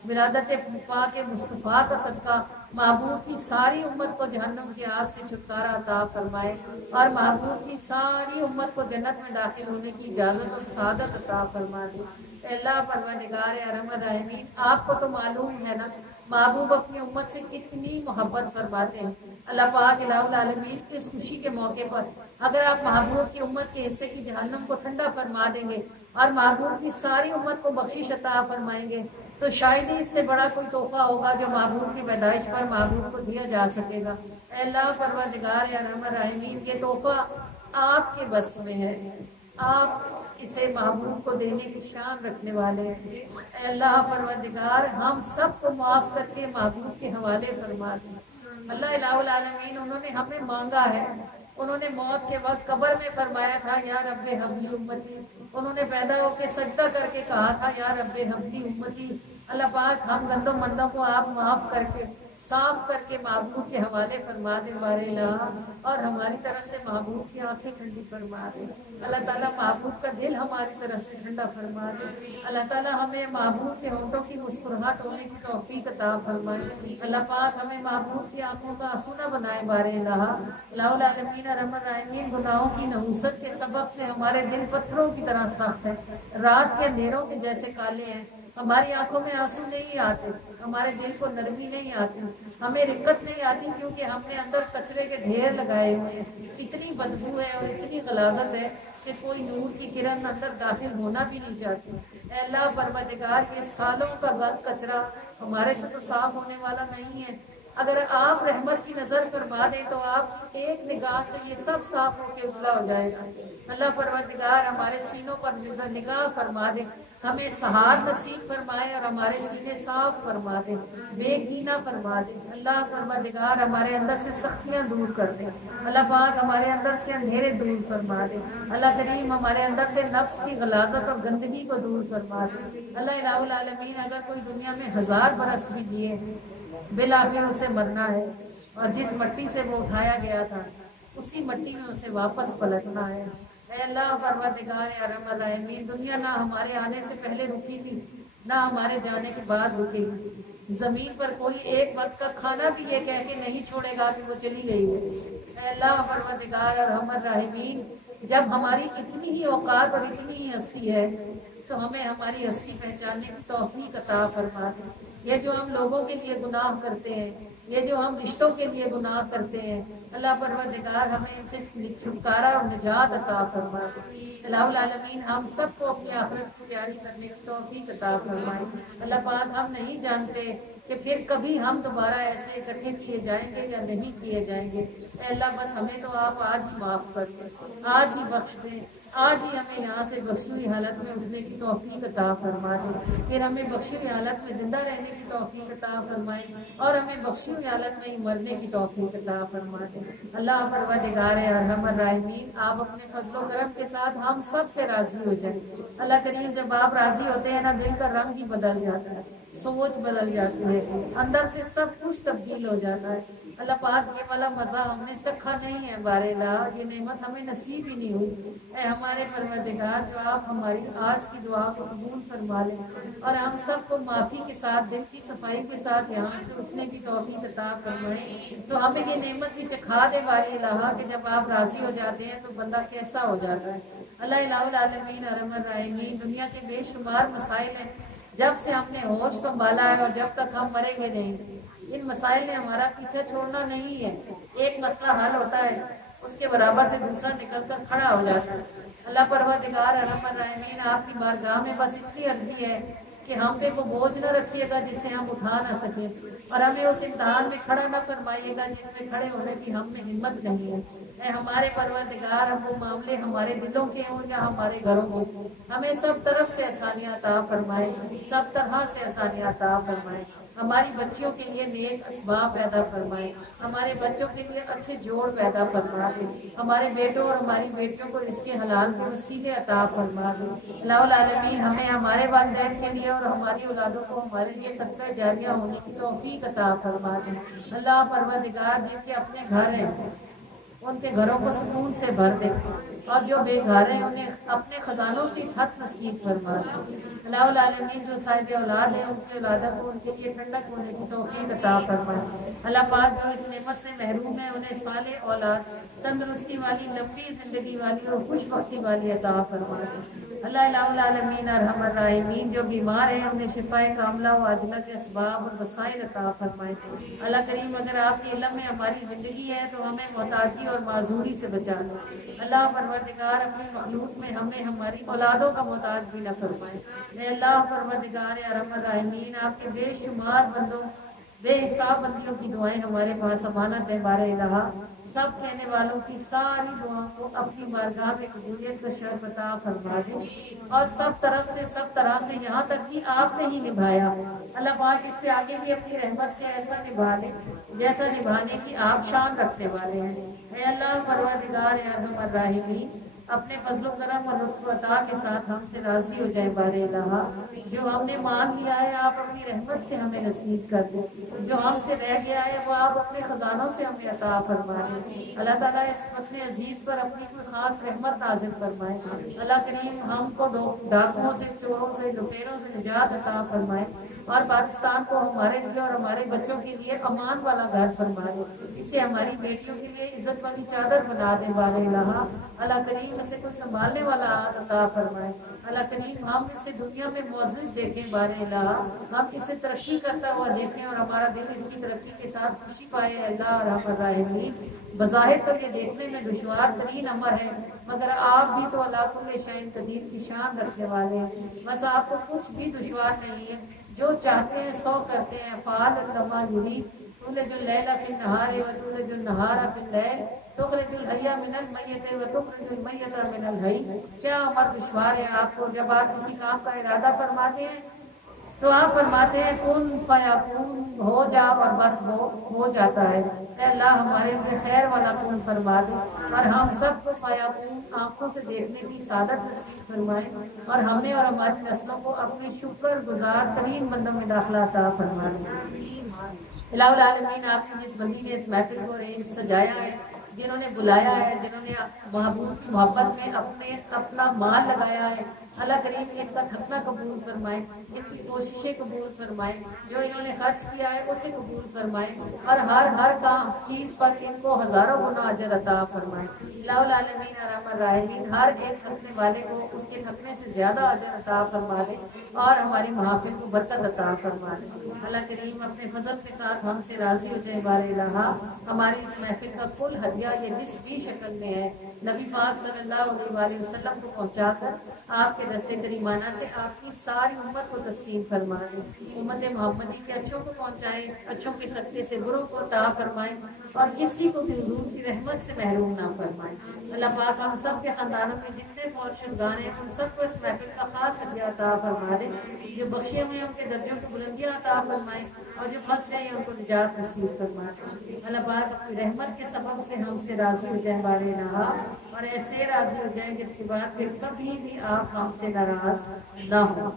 ولادت پاک مصطفیٰ کا صدقہ محبوب کی ساری امت کو جہنم کی آگ سے چھٹکارا عطا فرمائے اور محبوب کی ساری امت کو جنت میں داخل ہونے کی اجازت اور سعادت عطا فرما دے۔ اے اللہ پروردگار ارحم الراحمین، آپ کو تو معلوم ہے نا محبوب اپنی امت سے کتنی محبت فرماتے ہیں۔ اللہ پاک الہ العالمین، اس خوشی کے موقع پر اگر آپ محبوب کی امت کے حصے کی جہنم کو ٹھنڈا فرما دیں گے اور محبوب کی ساری امت کو بخشش عطا فرمائیں گے تو شاید ہی اس سے بڑا کوئی تحفہ ہوگا جو محبوب کی پیدائش پر محبوب کو دیا جا سکے گا۔ اے اللہ پروردگار ارحم الراحمین، یہ تحفہ آپ کے بس میں ہے، آپ اسے محبوب کو دینے کی شان رکھنے والے ہیں۔ اے اللہ پروردگار، ہم سب کو معاف کر کے محبوب کے حوالے فرما دیں۔ اللہ الہ العالمین، انہوں نے ہمیں مانگا ہے، انہوں نے موت کے وقت قبر میں فرمایا تھا یا رب حبلی امتی، انہوں نے پیدا ہو کے سجدہ کر کے کہا تھا یا رب حبلی امتی۔ اللہ پاک ہم گندوں مندوں کو آپ معاف کر کے صاف کر کے محبوب کے حوالے فرما دے بار الہ، اور ہماری طرف سے محبوب کی آنکھیں ٹھنڈی فرما دے۔ اللہ تعالیٰ محبوب کا دل ہماری طرف سے ٹھنڈا فرما دے۔ اللہ تعالیٰ ہمیں محبوب کے ہونٹوں کی مسکراہٹ ہونے کی توفیق عطا فرمائے۔ اللہ پاک ہمیں محبوب کی آنکھوں کا آنسو نہ بنائے بار الہ۔ الہ العالمین ارحم الراحمین، گناہوں کی نحوست کے سبب سے ہمارے دل پتھروں کی طرح سخت ہے، رات کے اندھیروں کے جیسے کالے ہیں، ہماری آنکھوں میں آنسو نہیں آتے، ہمارے دل کو نرمی نہیں آتی، ہمیں رقت نہیں آتی، کیونکہ ہم نے اندر کچرے کے ڈھیر لگائے ہوئے ہیں، اتنی بدبو ہے اور اتنی غلاظت ہے کہ کوئی نور کی کرن اندر داخل ہونا بھی نہیں چاہتی۔ اے اللہ پروردگار، یہ سالوں کا گند کچرا ہمارے سے تو صاف ہونے والا نہیں ہے، اگر آپ رحمت کی نظر فرما دیں تو آپ ایک نگاہ سے یہ سب صاف ہو کے اجلا ہو جائے گا۔ اللہ پروردگار ہمارے سینوں پر نگاہ فرما دے، ہمیں سہار نصیب فرمائے اور ہمارے سینے صاف فرما دے، بے کینہ فرما دے۔ اللہ پروردگار ہمارے اندر سے سختیاں دور کر دے، اللہ پاک ہمارے اندر سے اندھیرے دور فرما دے، اللہ کریم ہمارے اندر سے نفس کی غلاظت اور گندگی کو دور فرما دے۔ اللہ الہ العالمین، اگر کوئی دنیا میں 1000 برس بھی جیے بالآخر اسے مرنا ہے، اور جس مٹی سے وہ اٹھایا گیا تھا اسی مٹی میں اسے واپس پلٹنا ہے۔ اے اللہ پروردگار ارحم الراحمین، دنیا نہ ہمارے آنے سے پہلے رکی تھی نہ ہمارے جانے کے بعد رکے گی، زمین پر کوئی ایک وقت کا کھانا بھی یہ کہہ کے نہیں چھوڑے گا کہ وہ چلی گئی ہے۔ اے اللہ پروردگار ارحم الراحمین، جب ہماری اتنی ہی اوقات اور اتنی ہی ہستی ہے تو ہمیں ہماری ہستی پہچاننے کی توفیق عطا فرما دے۔ یہ جو ہم لوگوں کے لیے گناہ کرتے ہیں، یہ جو ہم رشتوں کے لیے گناہ کرتے ہیں، اللہ پروردگار ہمیں ان سے چھٹکارا اور نجات عطا فرما دے۔ الہ العالمین ہم سب کو اپنی آخرت کی تیاری کرنے کی توفیق عطا فرمائے۔ اللہ پاک ہم نہیں جانتے کہ پھر کبھی ہم دوبارہ ایسے اکٹھے کیے جائیں گے یا نہیں کیے جائیں گے۔ اے اللہ بس ہمیں تو آپ آج ہی معاف کر دیں، آج ہی بخش دیں، آج ہی ہمیں یہاں سے بخشی ہوئی حالت میں اٹھنے کی توفیق عطا فرما دیں، پھر ہمیں بخشی ہوئی حالت میں زندہ رہنے کی توفیق عطا فرمائے اور ہمیں بخشی ہوئی حالت میں ہی مرنے کی توفیق عطا فرما دیں۔ اللہ پروردگار ارحم الراحمین، آپ اپنے فضل و کرم کے ساتھ ہم سب سے راضی ہو جائیں۔ اللہ کریم جب آپ راضی ہوتے ہیں نا، دل کا رنگ ہی بدل جاتا ہے، سوچ بدل جاتی ہے، اندر سے سب کچھ تبدیل ہو جاتا ہے۔ اللہ پاک یہ والا مزہ ہم نے چکھا نہیں ہے بار الہ، یہ نعمت ہمیں نصیب ہی نہیں ہوئی۔ اے ہمارے پروردگار، جو آپ ہماری آج کی دعا کو قبول فرما لیں اور ہم سب کو معافی کے ساتھ، دل کی صفائی کے ساتھ یہاں سے اٹھنے کی توفیق عطا فرمائیں، تو ہمیں یہ نعمت بھی چکھا دے بار الہ کہ جب آپ راضی ہو جاتے ہیں تو بندہ کیسا ہو جاتا ہے۔ اللہ الہ العالمین ارحم الراحمین، دنیا کے بے شمار مسائل ہیں، جب سے ہم نے ہوش سنبھالا ہے اور جب تک ہم مریں گے نہیں، ان مسائل نے ہمارا پیچھا چھوڑنا نہیں ہے۔ ایک مسئلہ حل ہوتا ہے، اس کے برابر سے دوسرا نکل کر کھڑا ہو جاتا ہے۔ اللہ پروردگار ارحم الراحمین، آپ کی بارگاہ میں بس اتنی عرضی ہے کہ ہم پہ وہ بوجھ نہ رکھیے گا جسے ہم اٹھا نہ سکیں، اور ہمیں اس امتحان میں کھڑا نہ فرمائیے گا جس میں کھڑے ہونے کی ہم میں ہمت نہیں ہے۔ اے ہمارے پروردگار، ہم وہ معاملے ہمارے دلوں کے ہوں یا ہمارے گھروں کے، ہمیں سب طرف سے آسانیاں عطا فرمائے، سب طرح سے آسانیاں عطا فرمائے۔ ہماری بچیوں کے لیے نیک اسباب پیدا فرمائے، ہمارے بچوں کے لیے اچھے جوڑ پیدا فرما دے، ہمارے بیٹوں اور ہماری بیٹیوں کو رزق حلال کے وسیلے عطا فرما دے۔ الہ العالمین ہمیں ہمارے والدین کے لیے اور ہماری اولادوں کو ہمارے لیے صدقہ جاریہ ہونے کی توفیق عطا فرما دے۔ اللہ پروردگار، جن کے اپنے گھر ہیں ان کے گھروں کو سکون سے بھر دے، اور جو بے گھر ہیں انہیں اپنے خزانوں سے چھت نصیب فرما دے۔ اللہ العالمین جو صاحب اولاد ہیں ان کی اولادوں کو ان کے لیے ٹھنڈک ہونے کی توفیق عطا فرمائے۔ اللہ پاک جو اس نعمت سے محروم ہے انہیں صالح اولاد، تندرستی والی، لمبی زندگی والی اور خوش بختی والی عطا فرمائے۔ اللہ الہ العالمین ارحم الراحمین جو بیمار ہیں انہیں شفاء کاملہ و عاجلہ کے اسباب اور وسائل عطا فرمائے۔ اللہ کریم اگر آپ کے علم میں ہماری زندگی ہے تو ہمیں محتاجی اور معذوری سے بچا لیں۔ اللہ پروردگار اپنی مخلوق میں ہمیں ہماری اولادوں کا محتاج بھی نہ فرمائے۔ اے اللہ پروردگار ارحم الراحمین، آپ کے بے شمار بندوں، بے حساب بندیوں کی دعائیں ہمارے پاس امانت ہے بار الہ، سب کہنے والوں کی ساری دعاؤں کو اپنی بارگاہ میں قبولیت کا شرف عطا فرما دے، اور سب طرف سے سب طرح سے یہاں تک کہ آپ نے ہی نبھایا، اللہ پاک اس سے آگے بھی اپنی رحمت سے ایسا نبھا لے جیسا نبھانے کی آپ شان رکھنے والے ہیں۔ اے اللہ پروردگار ارحم الراحمین، اپنے فضل و کرم اور لطف و عطا کے ساتھ ہم سے راضی ہو جائے بار الہ، جو ہم نے مانگ لیا ہے آپ اپنی رحمت سے ہمیں نصیب کر دیں، جو ہم سے رہ گیا ہے وہ آپ اپنے خزانوں سے ہمیں عطا فرما دیں۔ اللہ تعالیٰ اس وطن عزیز پر اپنی کوئی خاص رحمت نازل فرمائے۔ اللہ کریم ہم کو ڈاکوؤں سے، چوروں سے، لٹیروں سے نجات عطا فرمائے، اور پاکستان کو ہمارے لیے اور ہمارے بچوں کے لیے امان والا گھر فرما دے، اسے ہماری بیٹیوں کے لیے عزت والی چادر بنا دے بار الہ۔ اللہ کریم اسے کوئی سنبھالنے والا عطا فرمائے۔ اللہ کریم ہم اسے دنیا میں معزز دیکھیں بار الہ، ہم اسے ترقی کرتا ہوا دیکھیں اور ہمارا دل اس کی ترقی کے ساتھ خوشی پائے اللہ ارحم الراحمین۔ بظاہر تو یہ دیکھنے میں دشوار ترین امر ہے، مگر آپ بھی تو اللہ کل شیء قدیر کی شان رکھنے والے ہیں، بس آپ کو کچھ بھی دشوار نہیں ہے، جو چاہتے ہیں سو کرتے ہیں۔ فعال لما یرید تولج اللیل فی النہار وتولج النہار فی اللیل تخرج الحی من المیت وتخرج المیت من الحی۔ کیا امر دشوار ہے آپ کو؟ جب آپ کسی کام کا ارادہ فرماتے ہیں تو آپ فرماتے ہیں کن فیکون، ہو جا، اور بس وہ ہو جاتا ہے۔ اے اللہ ہمارے لیے خیر والا کن فرما دے اور ہم سب کو فیکون آنکھوں سے دیکھنے کی سعادت نصیب فرمائے اور ہمیں اور ہماری نسلوں کو اپنے شکر گزار ترین بندوں میں داخلہ عطا فرما دے۔ الہ العالمین، آپ کی جس بندی نے اس محفل کو سجایا ہے، جنہوں نے بلایا ہے، جنہوں نے محبوب کی محبت میں اپنا مال لگایا ہے، اللہ کریم ان کا تھکنا قبول فرمائے، ان کی کوششیں قبول فرمائے، جو انہوں نے خرچ کیا ہے اسے قبول فرمائے اور ہر کام چیز پر ان کو ہزاروں گنا اجر عطا فرمائے۔ الہ العالمین ارحم الراحمین، ہر ایک تھکنے والے کو اس کے تھکنے سے زیادہ اجر عطا فرما دے اور ہماری محافل کو برکت عطا فرما دے۔ اللہ کریم اپنے فضل کے ساتھ ہم سے راضی ہو جائے بار الہ۔ ہماری اس محفل کا کل ہدیہ یہ جس بھی شکل میں ہے نبی پاک صلی اللہ علیہ وسلم کو پہنچا کر آپ کے دستے کریمانہ سے آپ کی ساری امت کو تقسیم فرمائے، امت محمدی کے اچھوں کو پہنچائے، اچھوں کے صدقے سے بروں کو عطا فرمائے اور کسی کو بھی حضور کی رحمت سے محروم نہ فرمائے۔ اللہ پاک ہم سب کے خاندانوں میں جتنے فوت شدگان ہیں ان سب کو اس محفل کا خاص ہدیہ عطا فرما دے، جو بخشے ہوئے ان کے درجوں کی بلندیاں عطا فرمائے اور جو پھنس گئے ان کو نجات نصیب فرمائے۔ اللہ پاک اپنی رحمت کے سبب سے ہم سے راضی ہو جائیں بار الہ اور ایسے راضی ہو جائیں جس کے بعد پھر کبھی بھی آپ ہم سے ناراض نہ ہوں۔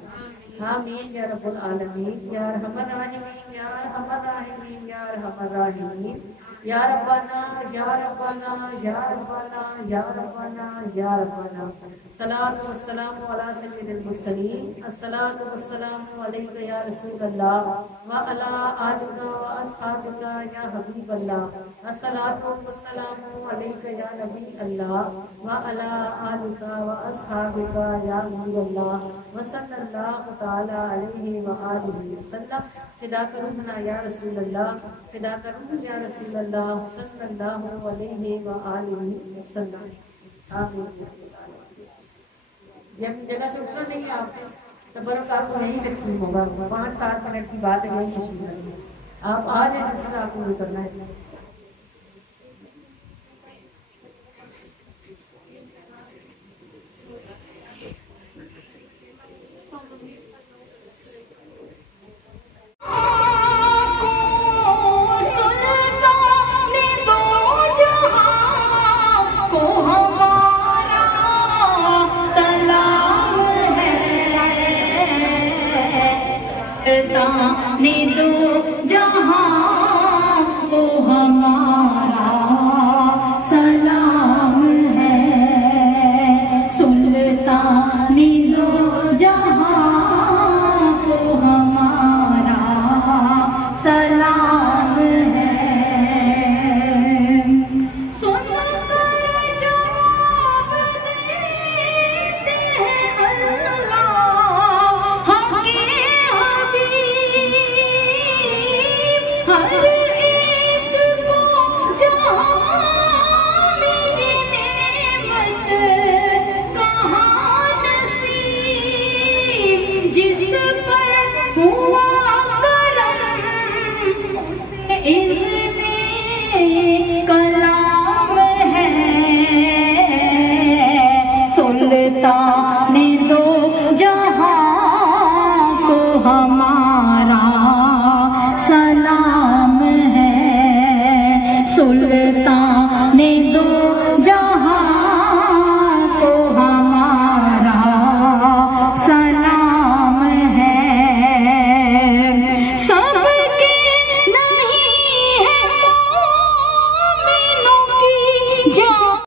آمین یا رب العالمین، یا ارحم الراحمین، یا ارحم الراحمین، یا ارحم الراحمین، یا ربنا یا ربنا یا ربنا یا ربنا یا ربنا۔ الصلاۃ والسلام علی سید المرسلین، الصلاۃ والسلام علیک یا رسول اللہ وعلی آلک واصحابک یا حبیب اللہ، الصلاۃ والسلام علیک یا نبی اللہ وعلی آلک واصحابک یا نور اللہ وصلی اللہ تعالی علیہ وآلہ وسلم۔ فدا کرنا یا رسول اللہ، فدا کرنا یا رسول اللہ صلی اللہ علیہ وآلہ وسلم۔ آمین۔ جب جگہ سے اٹھنا نہیں ہے آپ نے تبرک آپ کو نہیں تقسیم ہوگا، 5-7 منٹ کی بات ہے، یہی مشکل ہے، آپ آ جائیں جس طرح آپ کو نہیں کرنا ہے۔ سلطان دو جہاں کو ہمارا